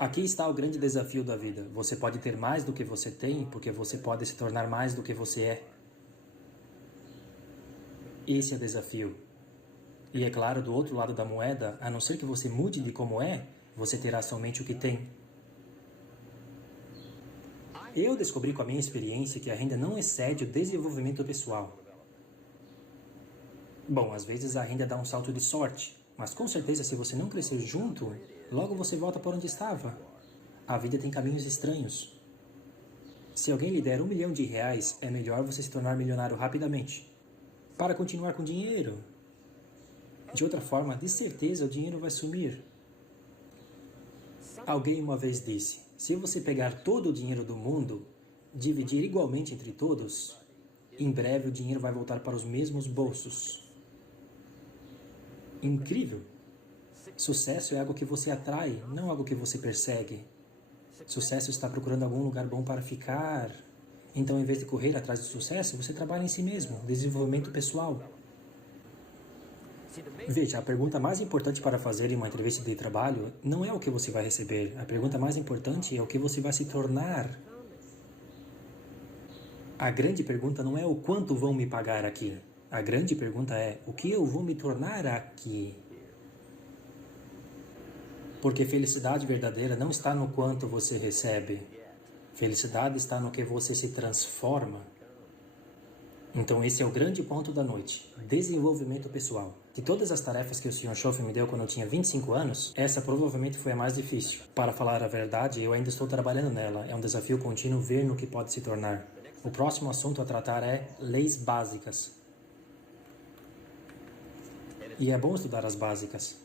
Aqui está o grande desafio da vida. Você pode ter mais do que você tem, porque você pode se tornar mais do que você é. Esse é o desafio. E é claro, do outro lado da moeda, a não ser que você mude de como é, você terá somente o que tem. Eu descobri com a minha experiência que a renda não excede o desenvolvimento pessoal. Bom, às vezes a renda dá um salto de sorte, mas com certeza se você não crescer junto, logo você volta para onde estava. A vida tem caminhos estranhos. Se alguém lhe der R$1 milhão, é melhor você se tornar milionário rapidamente, para continuar com dinheiro. De outra forma, de certeza o dinheiro vai sumir. Alguém uma vez disse, se você pegar todo o dinheiro do mundo, dividir igualmente entre todos, em breve o dinheiro vai voltar para os mesmos bolsos. Incrível! Sucesso é algo que você atrai, não algo que você persegue. Sucesso está procurando algum lugar bom para ficar. Então, em vez de correr atrás do sucesso, você trabalha em si mesmo, desenvolvimento pessoal. Veja, a pergunta mais importante para fazer em uma entrevista de trabalho não é o que você vai receber. A pergunta mais importante é o que você vai se tornar. A grande pergunta não é o quanto vão me pagar aqui. A grande pergunta é o que eu vou me tornar aqui. Porque felicidade verdadeira não está no quanto você recebe. Felicidade está no que você se transforma. Então esse é o grande ponto da noite. Desenvolvimento pessoal. De todas as tarefas que o Sr. Schoffen me deu quando eu tinha 25 anos, essa provavelmente foi a mais difícil. Para falar a verdade, eu ainda estou trabalhando nela. É um desafio contínuo ver no que pode se tornar. O próximo assunto a tratar é leis básicas. E é bom estudar as básicas.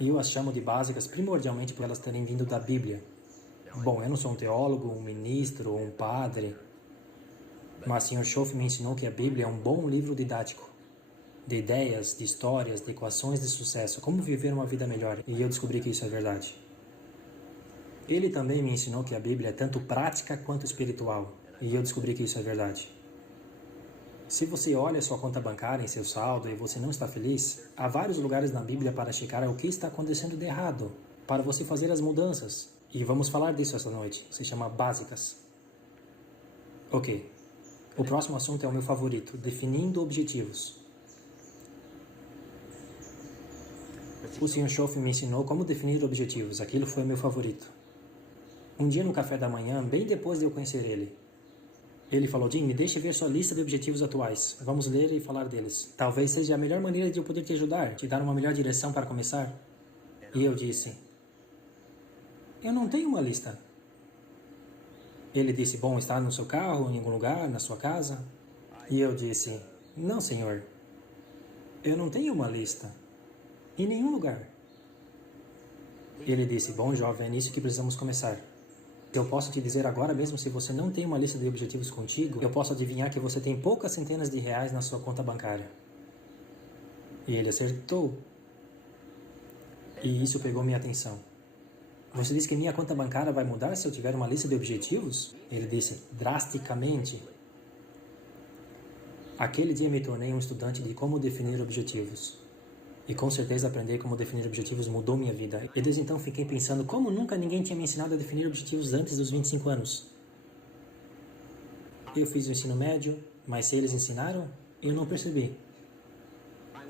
E eu as chamo de básicas primordialmente por elas terem vindo da Bíblia. Bom, eu não sou um teólogo, um ministro ou um padre, mas o Sr. Schoffen me ensinou que a Bíblia é um bom livro didático, de ideias, de histórias, de equações de sucesso, como viver uma vida melhor, e eu descobri que isso é verdade. Ele também me ensinou que a Bíblia é tanto prática quanto espiritual, e eu descobri que isso é verdade. Se você olha sua conta bancária em seu saldo e você não está feliz, há vários lugares na Bíblia para checar o que está acontecendo de errado, para você fazer as mudanças. E vamos falar disso essa noite, se chama básicas. Ok. O próximo assunto é o meu favorito, definindo objetivos. O Sr. Schoffen me ensinou como definir objetivos, aquilo foi o meu favorito. Um dia no café da manhã, bem depois de eu conhecer ele falou, Jim, me deixe ver sua lista de objetivos atuais. Vamos ler e falar deles. Talvez seja a melhor maneira de eu poder te ajudar, te dar uma melhor direção para começar. E eu disse, eu não tenho uma lista. Ele disse, bom, está no seu carro, em algum lugar, na sua casa? E eu disse, não, senhor. Eu não tenho uma lista. Em nenhum lugar. Ele disse, bom, jovem, é nisso que precisamos começar. Eu posso te dizer agora mesmo, se você não tem uma lista de objetivos contigo, eu posso adivinhar que você tem poucas centenas de reais na sua conta bancária. E ele acertou. E isso pegou minha atenção. Você disse que minha conta bancária vai mudar se eu tiver uma lista de objetivos? Ele disse, drasticamente. Aquele dia me tornei um estudante de como definir objetivos. E com certeza aprender como definir objetivos mudou minha vida. E desde então fiquei pensando como nunca ninguém tinha me ensinado a definir objetivos antes dos 25 anos. Eu fiz o ensino médio, mas se eles ensinaram, eu não percebi.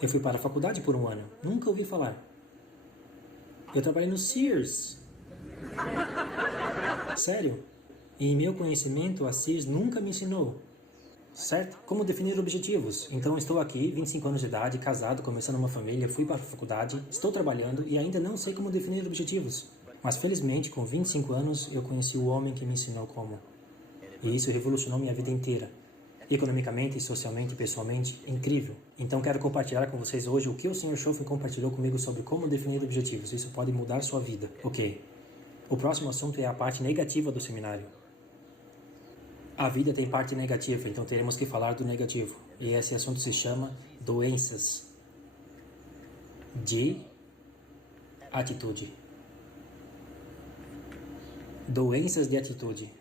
Eu fui para a faculdade por 1 ano, nunca ouvi falar. Eu trabalhei no Sears. Sério? E em meu conhecimento, a Sears nunca me ensinou. Certo? Como definir objetivos? Então estou aqui, 25 anos de idade, casado, começando uma família, fui para a faculdade, estou trabalhando e ainda não sei como definir objetivos. Mas felizmente, com 25 anos, eu conheci o homem que me ensinou como. E isso revolucionou minha vida inteira. Economicamente, socialmente e pessoalmente, incrível. Então quero compartilhar com vocês hoje o que o Sr. Schoffen compartilhou comigo sobre como definir objetivos. Isso pode mudar sua vida. Ok. O próximo assunto é a parte negativa do seminário. A vida tem parte negativa, então teremos que falar do negativo. E esse assunto se chama doenças de atitude. Doenças de atitude.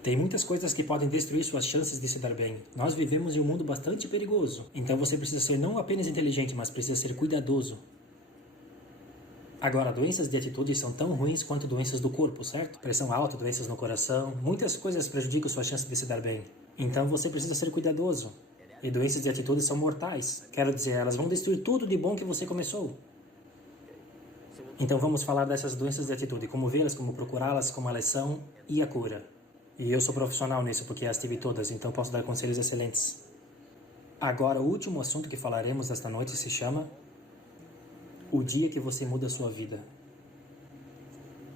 Tem muitas coisas que podem destruir suas chances de se dar bem. Nós vivemos em um mundo bastante perigoso. Então você precisa ser não apenas inteligente, mas precisa ser cuidadoso. Agora, doenças de atitude são tão ruins quanto doenças do corpo, certo? Pressão alta, doenças no coração, muitas coisas prejudicam sua chance de se dar bem. Então você precisa ser cuidadoso. E doenças de atitude são mortais. Quero dizer, elas vão destruir tudo de bom que você começou. Então vamos falar dessas doenças de atitude, como vê-las, como procurá-las, como elas são e a cura. E eu sou profissional nisso porque as tive todas, então posso dar conselhos excelentes. Agora, o último assunto que falaremos esta noite se chama o dia que você muda a sua vida.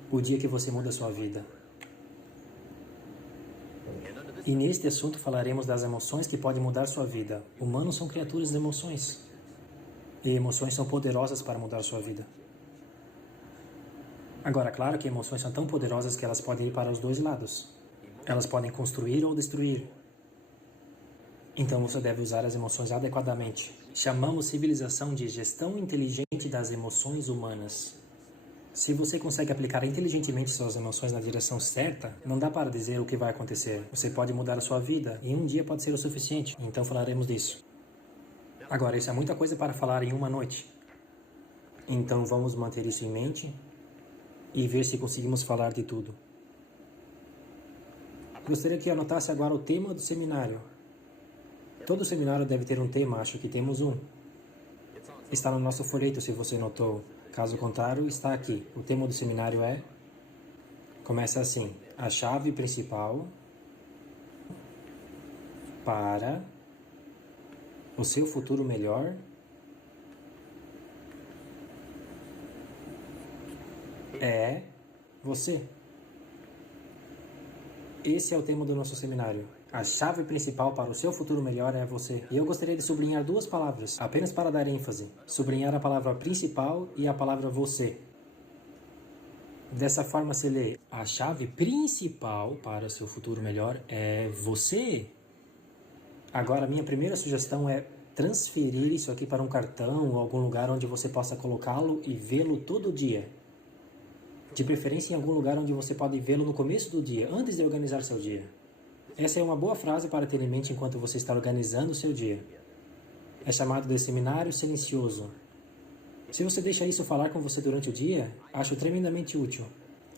O dia que você muda a sua vida. E neste assunto falaremos das emoções que podem mudar sua vida. Humanos são criaturas de emoções. E emoções são poderosas para mudar sua vida. Agora, claro que emoções são tão poderosas que elas podem ir para os dois lados. Elas podem construir ou destruir. Então você deve usar as emoções adequadamente. Chamamos civilização de gestão inteligente das emoções humanas. Se você consegue aplicar inteligentemente suas emoções na direção certa, não dá para dizer o que vai acontecer. Você pode mudar a sua vida e um dia pode ser o suficiente. Então falaremos disso. Agora, isso é muita coisa para falar em uma noite. Então vamos manter isso em mente e ver se conseguimos falar de tudo. Gostaria que anotasse agora o tema do seminário. Todo seminário deve ter um tema, acho que temos um. Está no nosso folheto, se você notou. Caso contrário, está aqui. O tema do seminário começa assim: a chave principal para o seu futuro melhor é você. Esse é o tema do nosso seminário. A chave principal para o seu futuro melhor é você. E eu gostaria de sublinhar duas palavras, apenas para dar ênfase. Sublinhar a palavra principal e a palavra você. Dessa forma se lê: a chave principal para o seu futuro melhor é você. Agora, minha primeira sugestão é transferir isso aqui para um cartão ou algum lugar onde você possa colocá-lo e vê-lo todo dia. De preferência em algum lugar onde você pode vê-lo no começo do dia, antes de organizar seu dia. Essa é uma boa frase para ter em mente enquanto você está organizando o seu dia. É chamado de seminário silencioso. Se você deixa isso falar com você durante o dia, acho tremendamente útil.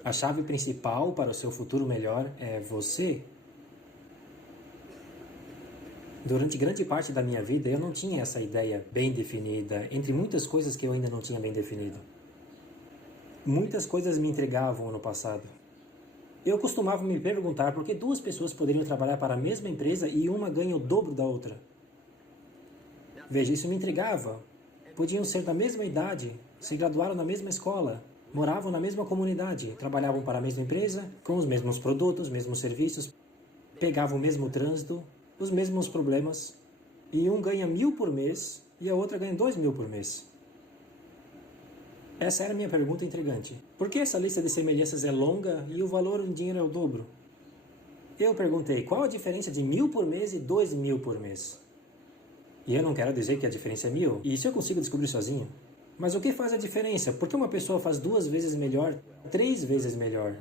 A chave principal para o seu futuro melhor é você. Durante grande parte da minha vida, eu não tinha essa ideia bem definida, entre muitas coisas que eu ainda não tinha bem definido. Muitas coisas me intrigavam no passado. Eu costumava me perguntar por que duas pessoas poderiam trabalhar para a mesma empresa e uma ganha o dobro da outra. Veja, isso me intrigava. Podiam ser da mesma idade, se graduaram na mesma escola, moravam na mesma comunidade, trabalhavam para a mesma empresa, com os mesmos produtos, mesmos serviços, pegavam o mesmo trânsito, os mesmos problemas, e um ganha 1.000 por mês e a outra ganha 2.000 por mês. Essa era a minha pergunta intrigante. Por que essa lista de semelhanças é longa e o valor em dinheiro é o dobro? Eu perguntei, qual a diferença de 1.000 por mês e 2.000 por mês? E eu não quero dizer que a diferença é 1.000, e isso eu consigo descobrir sozinho. Mas o que faz a diferença? Por que uma pessoa faz 2 vezes melhor, 3 vezes melhor?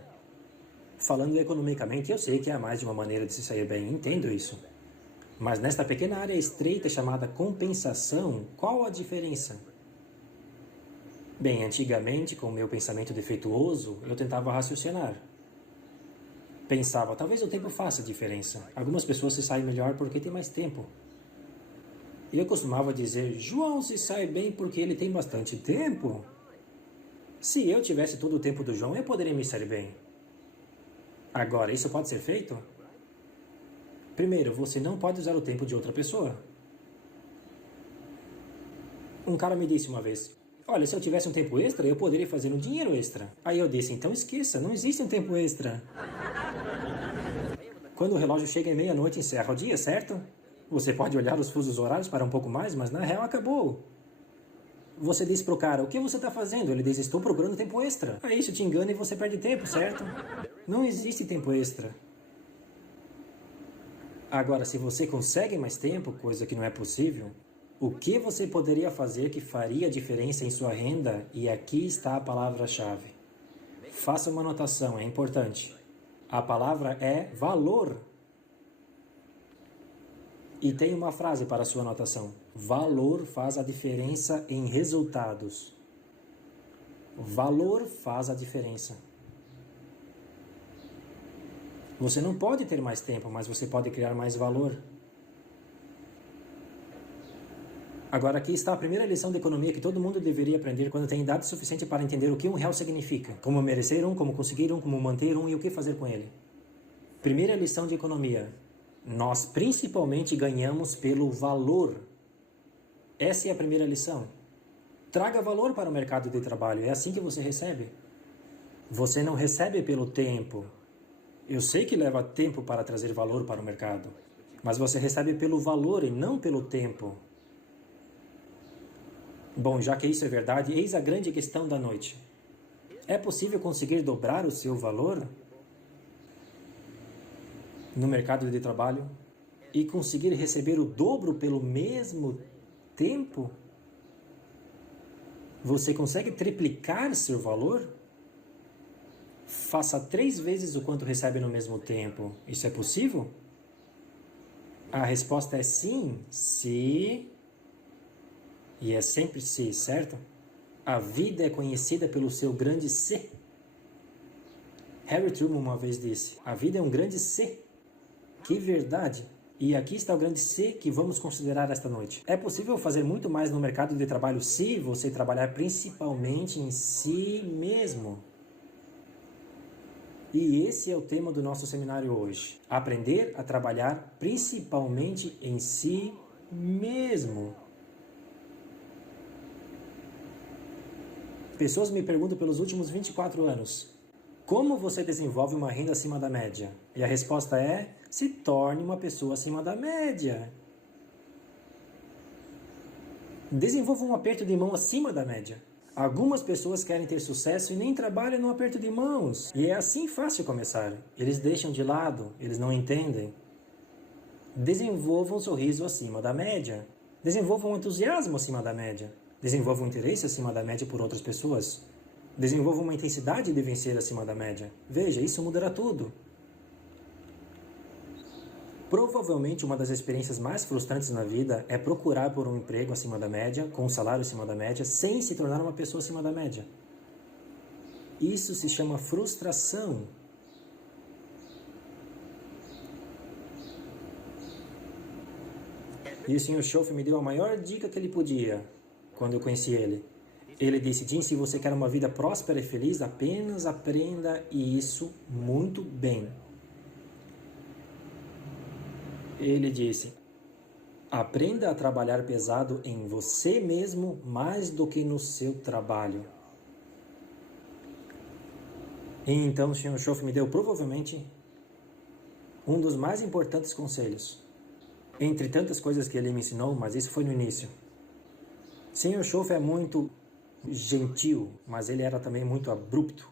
Falando economicamente, eu sei que há mais de uma maneira de se sair bem, entendo isso. Mas nesta pequena área estreita chamada compensação, qual a diferença? Bem, antigamente, com o meu pensamento defeituoso, eu tentava raciocinar. Pensava, talvez o tempo faça diferença. Algumas pessoas se saem melhor porque têm mais tempo. E eu costumava dizer, João se sai bem porque ele tem bastante tempo. Se eu tivesse todo o tempo do João, eu poderia me sair bem. Agora, isso pode ser feito? Primeiro, você não pode usar o tempo de outra pessoa. Um cara me disse uma vez, olha, se eu tivesse um tempo extra, eu poderia fazer um dinheiro extra. Aí eu disse, então esqueça, não existe um tempo extra. Quando o relógio chega em meia-noite, encerra o dia, certo? Você pode olhar os fusos horários para um pouco mais, mas na real acabou. Você diz pro cara, o que você está fazendo? Ele diz, estou procurando tempo extra. Aí isso te engana e você perde tempo, certo? Não existe tempo extra. Agora, se você consegue mais tempo, coisa que não é possível, o que você poderia fazer que faria diferença em sua renda? E aqui está a palavra-chave. Faça uma anotação, é importante. A palavra é valor. E tem uma frase para a sua anotação. Valor faz a diferença em resultados. Valor faz a diferença. Você não pode ter mais tempo, mas você pode criar mais valor. Agora aqui está a primeira lição de economia que todo mundo deveria aprender quando tem idade suficiente para entender o que R$1 significa, como merecer um, como conseguir um, como manter um e o que fazer com ele. Primeira lição de economia. Nós principalmente ganhamos pelo valor. Essa é a primeira lição. Traga valor para o mercado de trabalho, é assim que você recebe. Você não recebe pelo tempo. Eu sei que leva tempo para trazer valor para o mercado, mas você recebe pelo valor e não pelo tempo. Bom, já que isso é verdade, eis a grande questão da noite. É possível conseguir dobrar o seu valor no mercado de trabalho e conseguir receber o dobro pelo mesmo tempo? Você consegue triplicar seu valor? Faça 3 vezes o quanto recebe no mesmo tempo. Isso é possível? A resposta é sim, se... E é sempre se, certo? A vida é conhecida pelo seu grande se. Harry Truman uma vez disse, a vida é um grande se. Que verdade! E aqui está o grande se que vamos considerar esta noite. É possível fazer muito mais no mercado de trabalho se você trabalhar principalmente em si mesmo. E esse é o tema do nosso seminário hoje. Aprender a trabalhar principalmente em si mesmo. Pessoas me perguntam pelos últimos 24 anos, como você desenvolve uma renda acima da média? E a resposta é, se torne uma pessoa acima da média. Desenvolva um aperto de mão acima da média. Algumas pessoas querem ter sucesso e nem trabalham no aperto de mãos. E é assim fácil começar. Eles deixam de lado, eles não entendem. Desenvolva um sorriso acima da média. Desenvolva um entusiasmo acima da média. Desenvolva um interesse acima da média por outras pessoas. Desenvolva uma intensidade de vencer acima da média. Veja, isso mudará tudo. Provavelmente uma das experiências mais frustrantes na vida é procurar por um emprego acima da média, com um salário acima da média, sem se tornar uma pessoa acima da média. Isso se chama frustração. E o Sr. Schoff me deu a maior dica que ele podia quando eu conheci ele. Ele disse, Jim, se você quer uma vida próspera e feliz, apenas aprenda isso muito bem. Ele disse, aprenda a trabalhar pesado em você mesmo mais do que no seu trabalho. E então o Sr. Schoff me deu provavelmente um dos mais importantes conselhos. Entre tantas coisas que ele me ensinou, mas isso foi no início. Sr. Schoff é muito gentil, mas ele era também muito abrupto.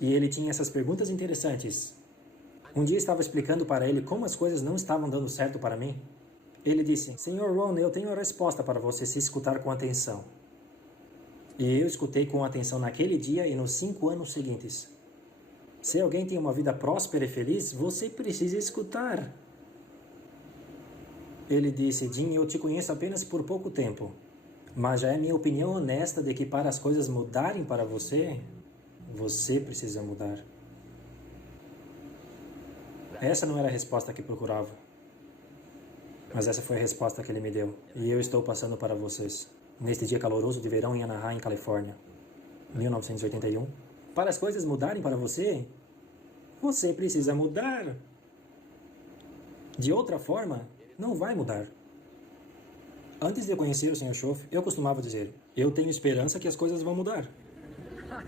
E ele tinha essas perguntas interessantes. Um dia estava explicando para ele como as coisas não estavam dando certo para mim. Ele disse, Sr. Ron, eu tenho a resposta para você se escutar com atenção. E eu escutei com atenção naquele dia e nos 5 anos seguintes. Se alguém tem uma vida próspera e feliz, você precisa escutar. Ele disse, Jim, eu te conheço apenas por pouco tempo, mas já é minha opinião honesta de que para as coisas mudarem para você, você precisa mudar. Essa não era a resposta que procurava, mas essa foi a resposta que ele me deu. E eu estou passando para vocês, neste dia caloroso de verão em Anaheim, Califórnia, 1981. Para as coisas mudarem para você, você precisa mudar. De outra forma, não vai mudar. Antes de eu conhecer o Sr. Schoff, eu costumava dizer, eu tenho esperança que as coisas vão mudar.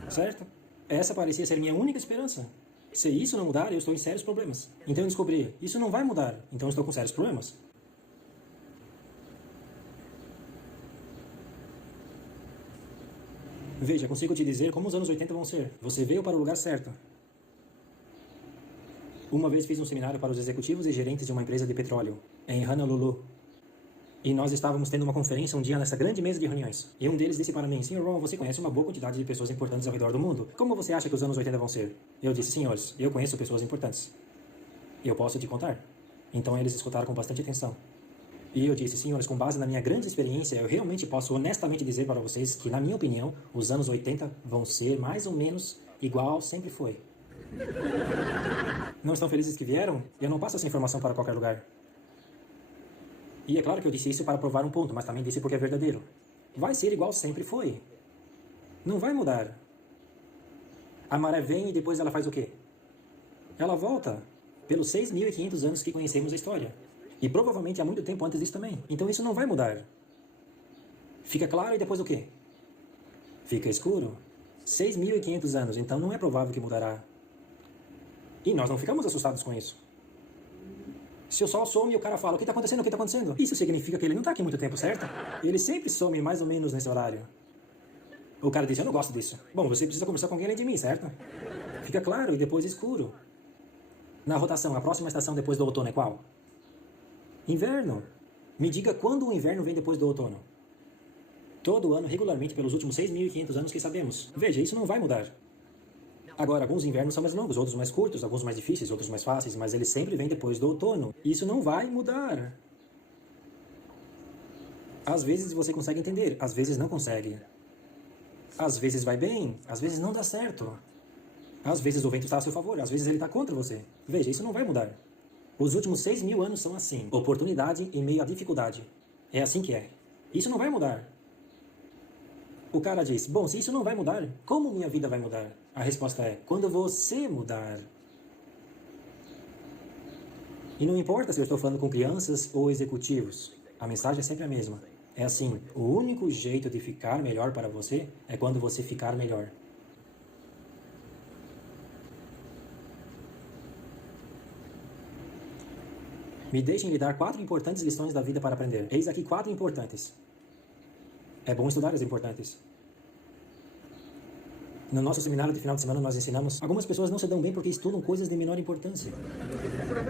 Certo? Essa parecia ser minha única esperança. Se isso não mudar, eu estou em sérios problemas. Então eu descobri, isso não vai mudar, então eu estou com sérios problemas. Veja, consigo te dizer como os anos 80 vão ser. Você veio para o lugar certo. Uma vez fiz um seminário para os executivos e gerentes de uma empresa de petróleo, em Honolulu. E nós estávamos tendo uma conferência um dia nessa grande mesa de reuniões. E um deles disse para mim, Sr. Ron, você conhece uma boa quantidade de pessoas importantes ao redor do mundo. Como você acha que os anos 80 vão ser? Eu disse, senhores, eu conheço pessoas importantes. E eu posso te contar. Então eles escutaram com bastante atenção. E eu disse, senhores, com base na minha grande experiência, eu realmente posso honestamente dizer para vocês que, na minha opinião, os anos 80 vão ser mais ou menos igual sempre foi. Não estão felizes que vieram? Eu não passo essa informação para qualquer lugar. E é claro que eu disse isso para provar um ponto, mas também disse porque é verdadeiro. Vai ser igual sempre foi. Não vai mudar. A maré vem e depois ela faz o quê? Ela volta pelos 6.500 anos que conhecemos a história. E provavelmente há muito tempo antes disso também. Então isso não vai mudar. Fica claro e depois o quê? Fica escuro. 6.500 anos, então não é provável que mudará. E nós não ficamos assustados com isso. Se o sol some e o cara fala, o que está acontecendo, o que está acontecendo? Isso significa que ele não está aqui muito tempo, certo? Ele sempre some mais ou menos nesse horário. O cara diz, eu não gosto disso. Bom, você precisa conversar com alguém além de mim, certo? Fica claro e depois escuro. Na rotação, a próxima estação depois do outono é qual? Inverno. Me diga quando o inverno vem depois do outono. Todo ano, regularmente, pelos últimos 6.500 anos que sabemos. Veja, isso não vai mudar. Agora, alguns invernos são mais longos, outros mais curtos, alguns mais difíceis, outros mais fáceis, mas eles sempre vêm depois do outono. Isso não vai mudar. Às vezes você consegue entender, às vezes não consegue. Às vezes vai bem, às vezes não dá certo. Às vezes o vento está a seu favor, às vezes ele está contra você. Veja, isso não vai mudar. Os últimos 6.000 anos são assim. Oportunidade em meio à dificuldade. É assim que é. Isso não vai mudar. O cara diz, bom, se isso não vai mudar, como minha vida vai mudar? A resposta é, quando você mudar. E não importa se eu estou falando com crianças ou executivos. A mensagem é sempre a mesma. É assim, o único jeito de ficar melhor para você é quando você ficar melhor. Me deixem lhe dar 4 importantes lições da vida para aprender. Eis aqui 4 importantes. É bom estudar as importantes. No nosso seminário de final de semana nós ensinamos, algumas pessoas não se dão bem porque estudam coisas de menor importância.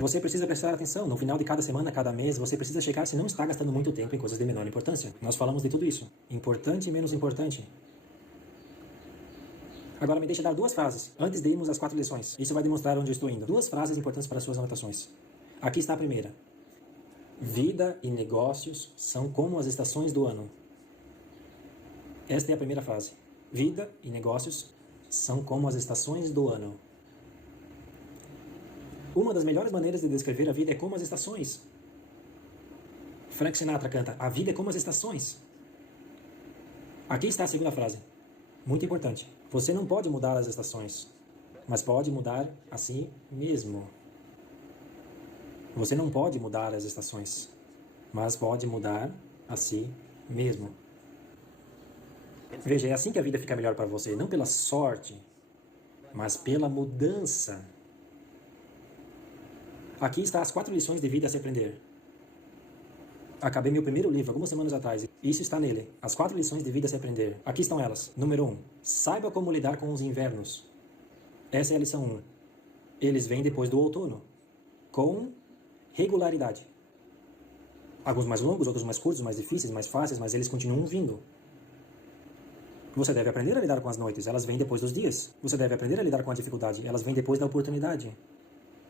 Você precisa prestar atenção. No final de cada semana, cada mês, você precisa checar se não está gastando muito tempo em coisas de menor importância. Nós falamos de tudo isso. Importante e menos importante. Agora me deixa dar 2 frases, antes de irmos às 4 lições. Isso vai demonstrar onde eu estou indo. 2 frases importantes para suas anotações. Aqui está a primeira. Vida e negócios são como as estações do ano. Esta é a primeira frase. Vida e negócios são como as estações do ano. Uma das melhores maneiras de descrever a vida é como as estações. Frank Sinatra canta, a vida é como as estações. Aqui está a segunda frase. Muito importante. Você não pode mudar as estações, mas pode mudar a si mesmo. Você não pode mudar as estações, mas pode mudar a si mesmo. Veja, é assim que a vida fica melhor para você, não pela sorte, mas pela mudança. Aqui está as 4 lições de vida a se aprender. Acabei meu primeiro livro algumas semanas atrás. Isso está nele. As 4 lições de vida a se aprender. Aqui estão elas. Número 1. Saiba como lidar com os invernos. Essa é a lição 1. Eles vêm depois do outono. Com regularidade. Alguns mais longos, outros mais curtos, mais difíceis, mais fáceis, mas eles continuam vindo. Você deve aprender a lidar com as noites, elas vêm depois dos dias. Você deve aprender a lidar com a dificuldade, elas vêm depois da oportunidade.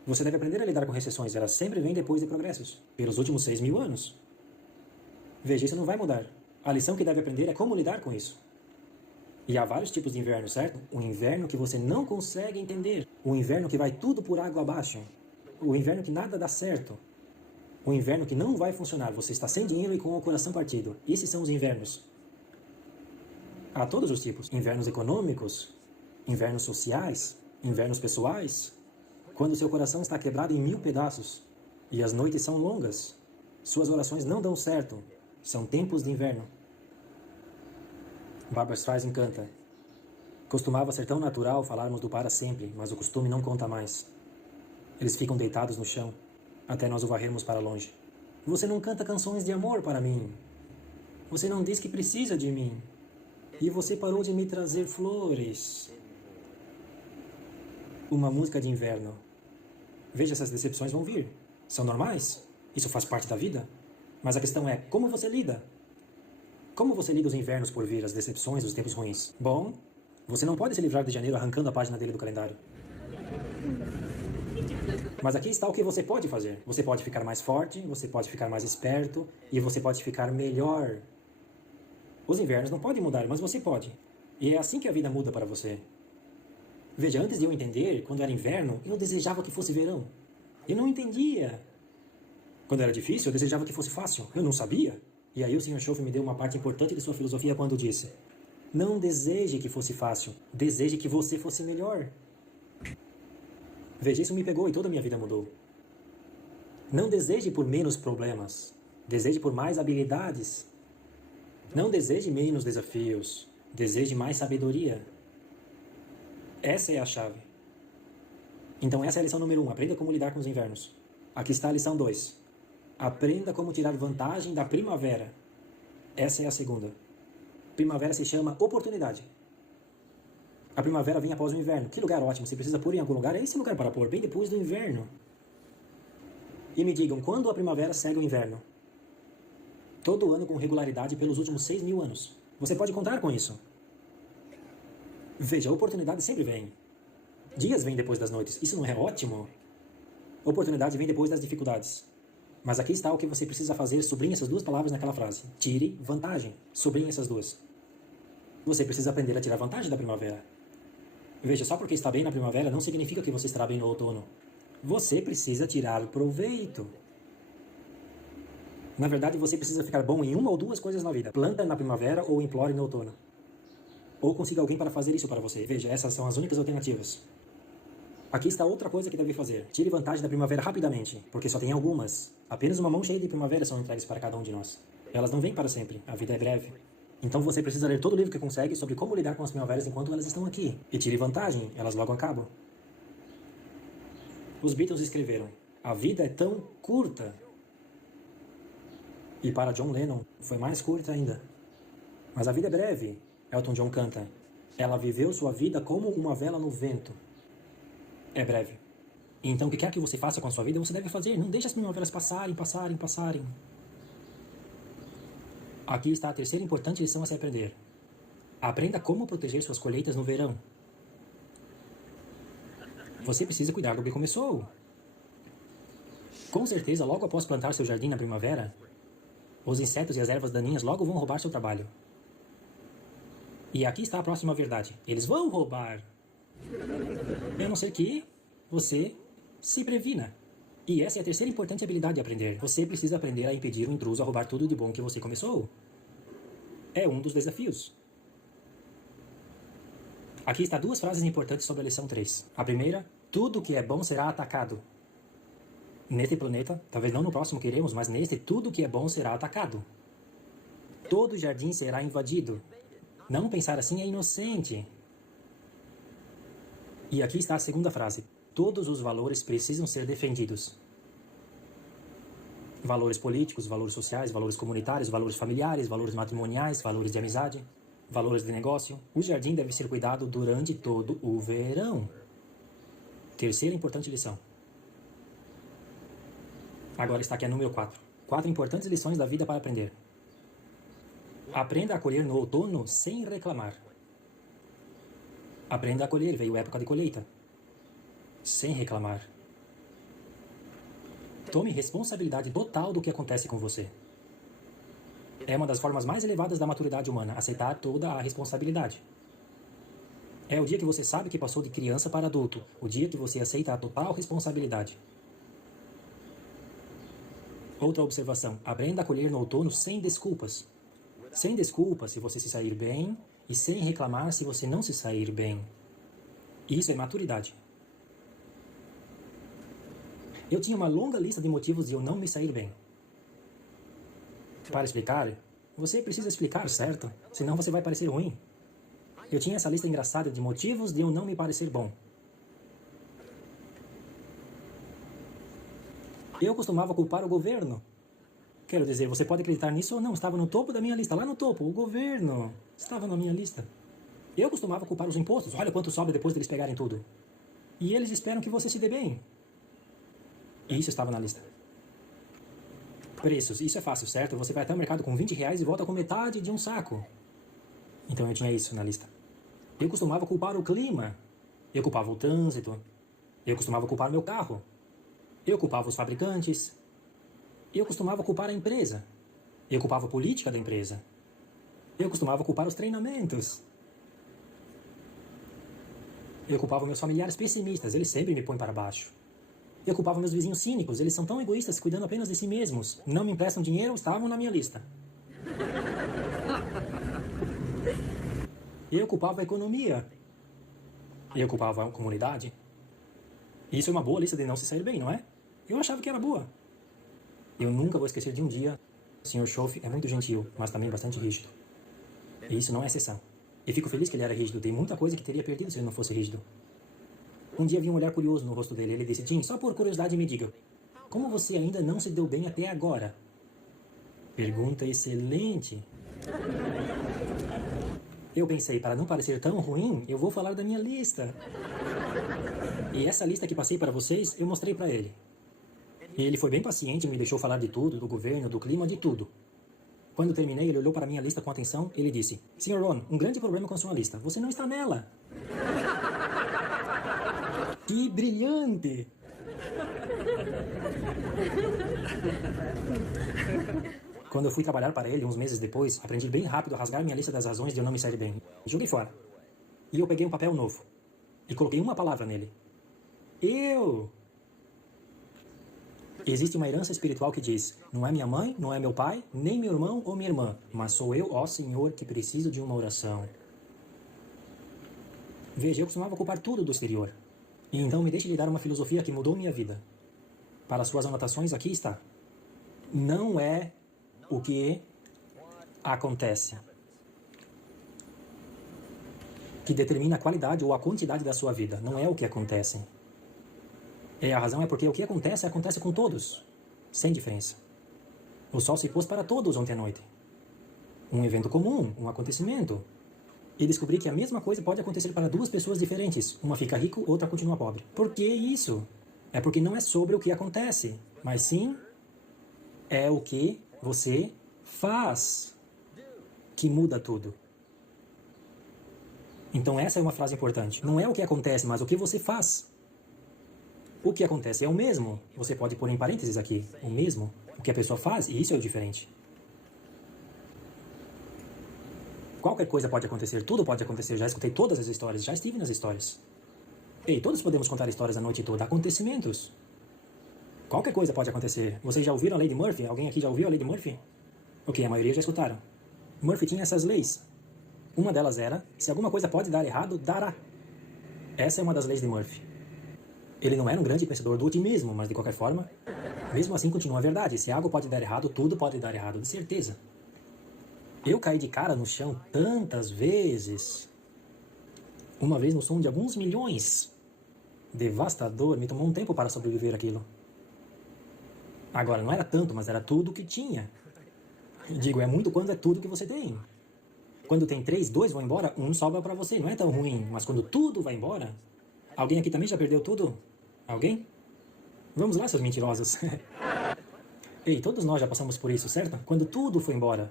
Você deve aprender a lidar com recessões, elas sempre vêm depois de progressos. Pelos últimos 6.000 anos. Veja, isso não vai mudar. A lição que deve aprender é como lidar com isso. E há vários tipos de inverno, certo? O inverno que você não consegue entender. O inverno que vai tudo por água abaixo. O inverno que nada dá certo. O inverno que não vai funcionar. Você está sem dinheiro e com o coração partido. Esses são os invernos. Há todos os tipos. Invernos econômicos, invernos sociais, invernos pessoais. Quando seu coração está quebrado em 1000 pedaços e as noites são longas, suas orações não dão certo. São tempos de inverno. Barbra Streisand canta. Costumava ser tão natural falarmos do para sempre, mas o costume não conta mais. Eles ficam deitados no chão, até nós o varrermos para longe. Você não canta canções de amor para mim. Você não diz que precisa de mim. E você parou de me trazer flores. Uma música de inverno. Veja, essas decepções vão vir. São normais. Isso faz parte da vida. Mas a questão é, como você lida? Como você lida os invernos por vir, as decepções, os tempos ruins? Bom, você não pode se livrar de janeiro arrancando a página dele do calendário. Mas aqui está o que você pode fazer. Você pode ficar mais forte, você pode ficar mais esperto e você pode ficar melhor. Os invernos não podem mudar, mas você pode. E é assim que a vida muda para você. Veja, antes de eu entender, quando era inverno, eu desejava que fosse verão. Eu não entendia. Quando era difícil, eu desejava que fosse fácil. Eu não sabia. E aí o Sr. Schoff me deu uma parte importante de sua filosofia quando disse: não deseje que fosse fácil, deseje que você fosse melhor. Veja, isso me pegou e toda a minha vida mudou. Não deseje por menos problemas, deseje por mais habilidades. Não deseje menos desafios, deseje mais sabedoria. Essa é a chave. Então essa é a lição número 1, aprenda como lidar com os invernos. Aqui está a lição 2. Aprenda como tirar vantagem da primavera. Essa é a segunda. Primavera se chama oportunidade. A primavera vem após o inverno. Que lugar ótimo, você precisa pôr em algum lugar, é esse lugar para pôr, bem depois do inverno. E me digam, quando a primavera segue o inverno? Todo ano com regularidade pelos últimos 6.000 anos. Você pode contar com isso. Veja, a oportunidade sempre vem. Dias vêm depois das noites. Isso não é ótimo? Oportunidade vem depois das dificuldades. Mas aqui está o que você precisa fazer. Sublinhe essas duas palavras naquela frase. Tire vantagem. Sublinhe essas duas. Você precisa aprender a tirar vantagem da primavera. Veja, só porque está bem na primavera não significa que você estará bem no outono. Você precisa tirar proveito. Na verdade, você precisa ficar bom em uma ou duas coisas na vida. Planta na primavera ou implore no outono. Ou consiga alguém para fazer isso para você. Veja, essas são as únicas alternativas. Aqui está outra coisa que deve fazer. Tire vantagem da primavera rapidamente, porque só tem algumas. Apenas uma mão cheia de primavera são entregues para cada um de nós. Elas não vêm para sempre. A vida é breve. Então você precisa ler todo o livro que consegue sobre como lidar com as primaveras enquanto elas estão aqui. E tire vantagem, elas logo acabam. Os Beatles escreveram: a vida é tão curta. E para John Lennon, foi mais curta ainda. Mas a vida é breve. Elton John canta: ela viveu sua vida como uma vela no vento. É breve. Então o que quer que você faça com a sua vida, você deve fazer. Não deixe as primaveras passarem. Aqui está a terceira importante lição a se aprender. Aprenda como proteger suas colheitas no verão. Você precisa cuidar do que começou. Com certeza, logo após plantar seu jardim na primavera, os insetos e as ervas daninhas logo vão roubar seu trabalho. E aqui está a próxima verdade. Eles vão roubar. A não ser que você se previna. E essa é a terceira importante habilidade a aprender. Você precisa aprender a impedir o intruso a roubar tudo de bom que você começou. É um dos desafios. Aqui está duas frases importantes sobre a lição 3. A primeira: tudo que é bom será atacado. Neste planeta, talvez não no próximo que iremos, mas neste, tudo que é bom será atacado. Todo jardim será invadido. Não pensar assim é inocente. E aqui está a segunda frase. Todos os valores precisam ser defendidos. Valores políticos, valores sociais, valores comunitários, valores familiares, valores matrimoniais, valores de amizade, valores de negócio. O jardim deve ser cuidado durante todo o verão. Terceira importante lição. Agora está aqui a número 4. 4 importantes lições da vida para aprender. Aprenda a colher no outono sem reclamar. Aprenda a colher, veio a época de colheita. Sem reclamar. Tome responsabilidade total do que acontece com você. É uma das formas mais elevadas da maturidade humana, aceitar toda a responsabilidade. É o dia que você sabe que passou de criança para adulto, o dia que você aceita a total responsabilidade. Outra observação, aprenda a colher no outono sem desculpas. Sem desculpas se você se sair bem e sem reclamar se você não se sair bem. Isso é maturidade. Eu tinha uma longa lista de motivos de eu não me sair bem. Para explicar, você precisa explicar, certo? Senão você vai parecer ruim. Eu tinha essa lista engraçada de motivos de eu não me parecer bom. Eu costumava culpar o governo. Quero dizer, você pode acreditar nisso ou não, estava no topo da minha lista, lá no topo, o governo estava na minha lista. Eu costumava culpar os impostos, olha quanto sobe depois deles pegarem tudo. E eles esperam que você se dê bem. E isso estava na lista. Preços, isso é fácil, certo? Você vai até o mercado com R$20 e volta com metade de um saco. Então eu tinha isso na lista. Eu costumava culpar o clima. Eu culpava o trânsito. Eu costumava culpar meu carro. Eu culpava os fabricantes. Eu costumava culpar a empresa. Eu culpava a política da empresa. Eu costumava culpar os treinamentos. Eu culpava meus familiares pessimistas, eles sempre me põem para baixo. Eu culpava meus vizinhos cínicos, eles são tão egoístas, cuidando apenas de si mesmos. Não me emprestam dinheiro, estavam na minha lista. Eu culpava a economia. Eu culpava a comunidade. Isso é uma boa lista de não se sair bem, não é? Eu achava que era boa. Eu nunca vou esquecer de um dia. O Sr. Schoff é muito gentil, mas também bastante rígido. E isso não é exceção. E fico feliz que ele era rígido. Tem muita coisa que teria perdido se ele não fosse rígido. Um dia vi um olhar curioso no rosto dele. Ele disse: Jim, só por curiosidade me diga, como você ainda não se deu bem até agora? Pergunta excelente. Eu pensei, para não parecer tão ruim, eu vou falar da minha lista. E essa lista que passei para vocês, eu mostrei para ele. E ele foi bem paciente e me deixou falar de tudo, do governo, do clima, de tudo. Quando terminei, ele olhou para minha lista com atenção. Ele disse: Sr. Ron, um grande problema com a sua lista. Você não está nela. Que brilhante! Quando eu fui trabalhar para ele, uns meses depois, aprendi bem rápido a rasgar minha lista das razões de eu não me sair bem. Joguei fora. E eu peguei um papel novo. E coloquei uma palavra nele. Eu! Existe uma herança espiritual que diz: não é minha mãe, não é meu pai, nem meu irmão ou minha irmã, mas sou eu, ó Senhor, que preciso de uma oração. Veja, eu costumava culpar tudo do exterior. E então me deixe lhe dar uma filosofia que mudou minha vida. Para suas anotações, aqui está. Não é o que acontece que determina a qualidade ou a quantidade da sua vida. Não é o que acontece. A razão é porque o que acontece, acontece com todos, sem diferença. O sol se pôs para todos ontem à noite. Um evento comum, um acontecimento. E descobri que a mesma coisa pode acontecer para duas pessoas diferentes. Uma fica rica, outra continua pobre. Por que isso? É porque não é sobre o que acontece, mas sim é o que você faz que muda tudo. Então essa é uma frase importante. Não é o que acontece, mas o que você faz. O que acontece é o mesmo. Você pode pôr em parênteses aqui. O mesmo. O que a pessoa faz, e isso é o diferente. Qualquer coisa pode acontecer. Tudo pode acontecer. Já escutei todas as histórias. Já estive nas histórias. Ei, todos podemos contar histórias a noite toda. Acontecimentos. Qualquer coisa pode acontecer. Vocês já ouviram a lei de Murphy? Alguém aqui já ouviu a lei de Murphy? Ok, a maioria já escutaram. Murphy tinha essas leis. Uma delas era: se alguma coisa pode dar errado, dará. Essa é uma das leis de Murphy. Ele não era um grande pensador do otimismo, mas de qualquer forma, mesmo assim continua a verdade. Se algo pode dar errado, tudo pode dar errado, de certeza. Eu caí de cara no chão tantas vezes. Uma vez no som de alguns milhões. Devastador, me tomou um tempo para sobreviver aquilo. Agora, não era tanto, mas era tudo que tinha. Digo, é muito quando é tudo que você tem. Quando tem 3, 2 vão embora, um sobra para você. Não é tão ruim, mas quando tudo vai embora... Alguém aqui também já perdeu tudo? Alguém? Vamos lá, seus mentirosos. Ei, todos nós já passamos por isso, certo? Quando tudo foi embora.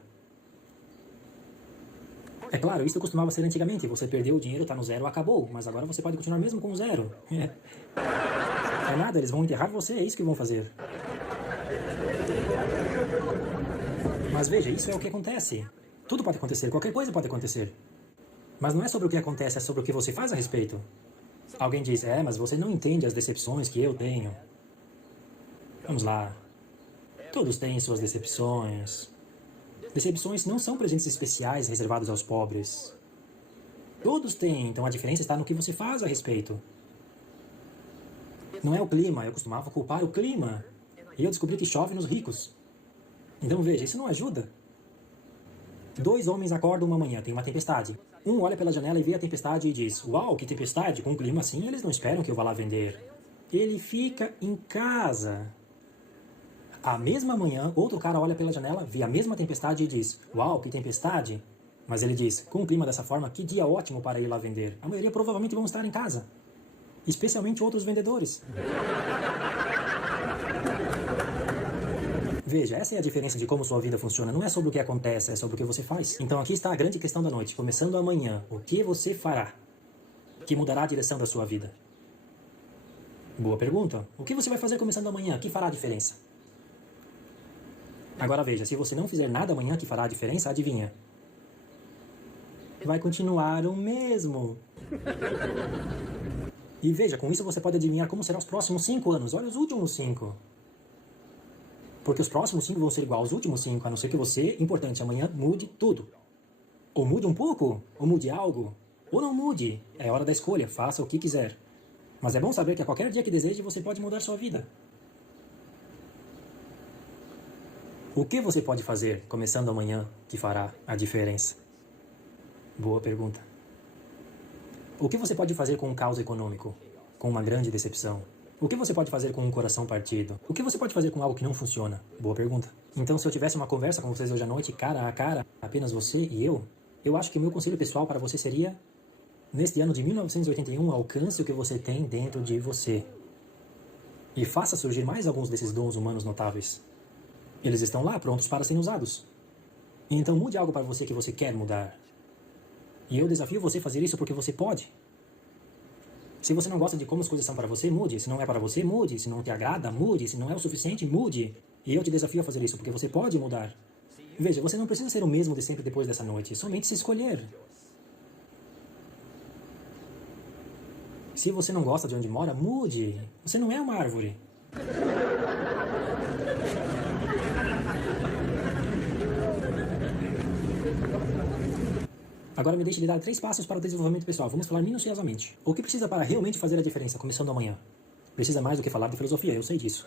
É claro, isso costumava ser antigamente. Você perdeu o dinheiro, tá no zero, acabou. Mas agora você pode continuar mesmo com o zero. É nada, eles vão enterrar você, é isso que vão fazer. Mas veja, isso é o que acontece. Tudo pode acontecer, qualquer coisa pode acontecer. Mas não é sobre o que acontece, é sobre o que você faz a respeito. Alguém diz: mas você não entende as decepções que eu tenho. Vamos lá. Todos têm suas decepções. Decepções não são presentes especiais reservados aos pobres. Todos têm, então a diferença está no que você faz a respeito. Não é o clima, eu costumava culpar o clima. E eu descobri que chove nos ricos. Então veja, isso não ajuda. 2 homens acordam uma manhã, tem uma tempestade. Um olha pela janela e vê a tempestade e diz: uau, que tempestade, com um clima assim eles não esperam que eu vá lá vender. Ele fica em casa. A mesma manhã, outro cara olha pela janela, vê a mesma tempestade e diz: uau, que tempestade. Mas ele diz: com um clima dessa forma, que dia ótimo para ir lá vender. A maioria provavelmente vão estar em casa. Especialmente outros vendedores. Veja, essa é a diferença de como sua vida funciona. Não é sobre o que acontece, é sobre o que você faz. Então aqui está a grande questão da noite. Começando amanhã, o que você fará que mudará a direção da sua vida? Boa pergunta. O que você vai fazer começando amanhã? Que fará a diferença? Agora veja, se você não fizer nada amanhã que fará a diferença, adivinha? Vai continuar o mesmo. E veja, com isso você pode adivinhar como serão os próximos 5 anos. Olha os últimos 5. Porque os próximos 5 vão ser igual aos últimos 5, a não ser que você, importante, amanhã mude tudo. Ou mude um pouco, ou mude algo, ou não mude. É hora da escolha, faça o que quiser. Mas é bom saber que a qualquer dia que deseje, você pode mudar sua vida. O que você pode fazer, começando amanhã, que fará a diferença? Boa pergunta. O que você pode fazer com um caos econômico? Com uma grande decepção? O que você pode fazer com um coração partido? O que você pode fazer com algo que não funciona? Boa pergunta. Então, se eu tivesse uma conversa com vocês hoje à noite, cara a cara, apenas você e eu acho que o meu conselho pessoal para você seria: neste ano de 1981, alcance o que você tem dentro de você. E faça surgir mais alguns desses dons humanos notáveis. Eles estão lá, prontos para serem usados. Então mude algo para você que você quer mudar. E eu desafio você a fazer isso porque você pode. Se você não gosta de como as coisas são para você, mude. Se não é para você, mude. Se não te agrada, mude. Se não é o suficiente, mude. E eu te desafio a fazer isso porque você pode mudar. Veja, você não precisa ser o mesmo de sempre depois dessa noite. Somente se escolher. Se você não gosta de onde mora, mude. Você não é uma árvore. Agora me deixe lhe dar 3 passos para o desenvolvimento pessoal. Vamos falar minuciosamente. O que precisa para realmente fazer a diferença, começando amanhã? Precisa mais do que falar de filosofia, eu sei disso.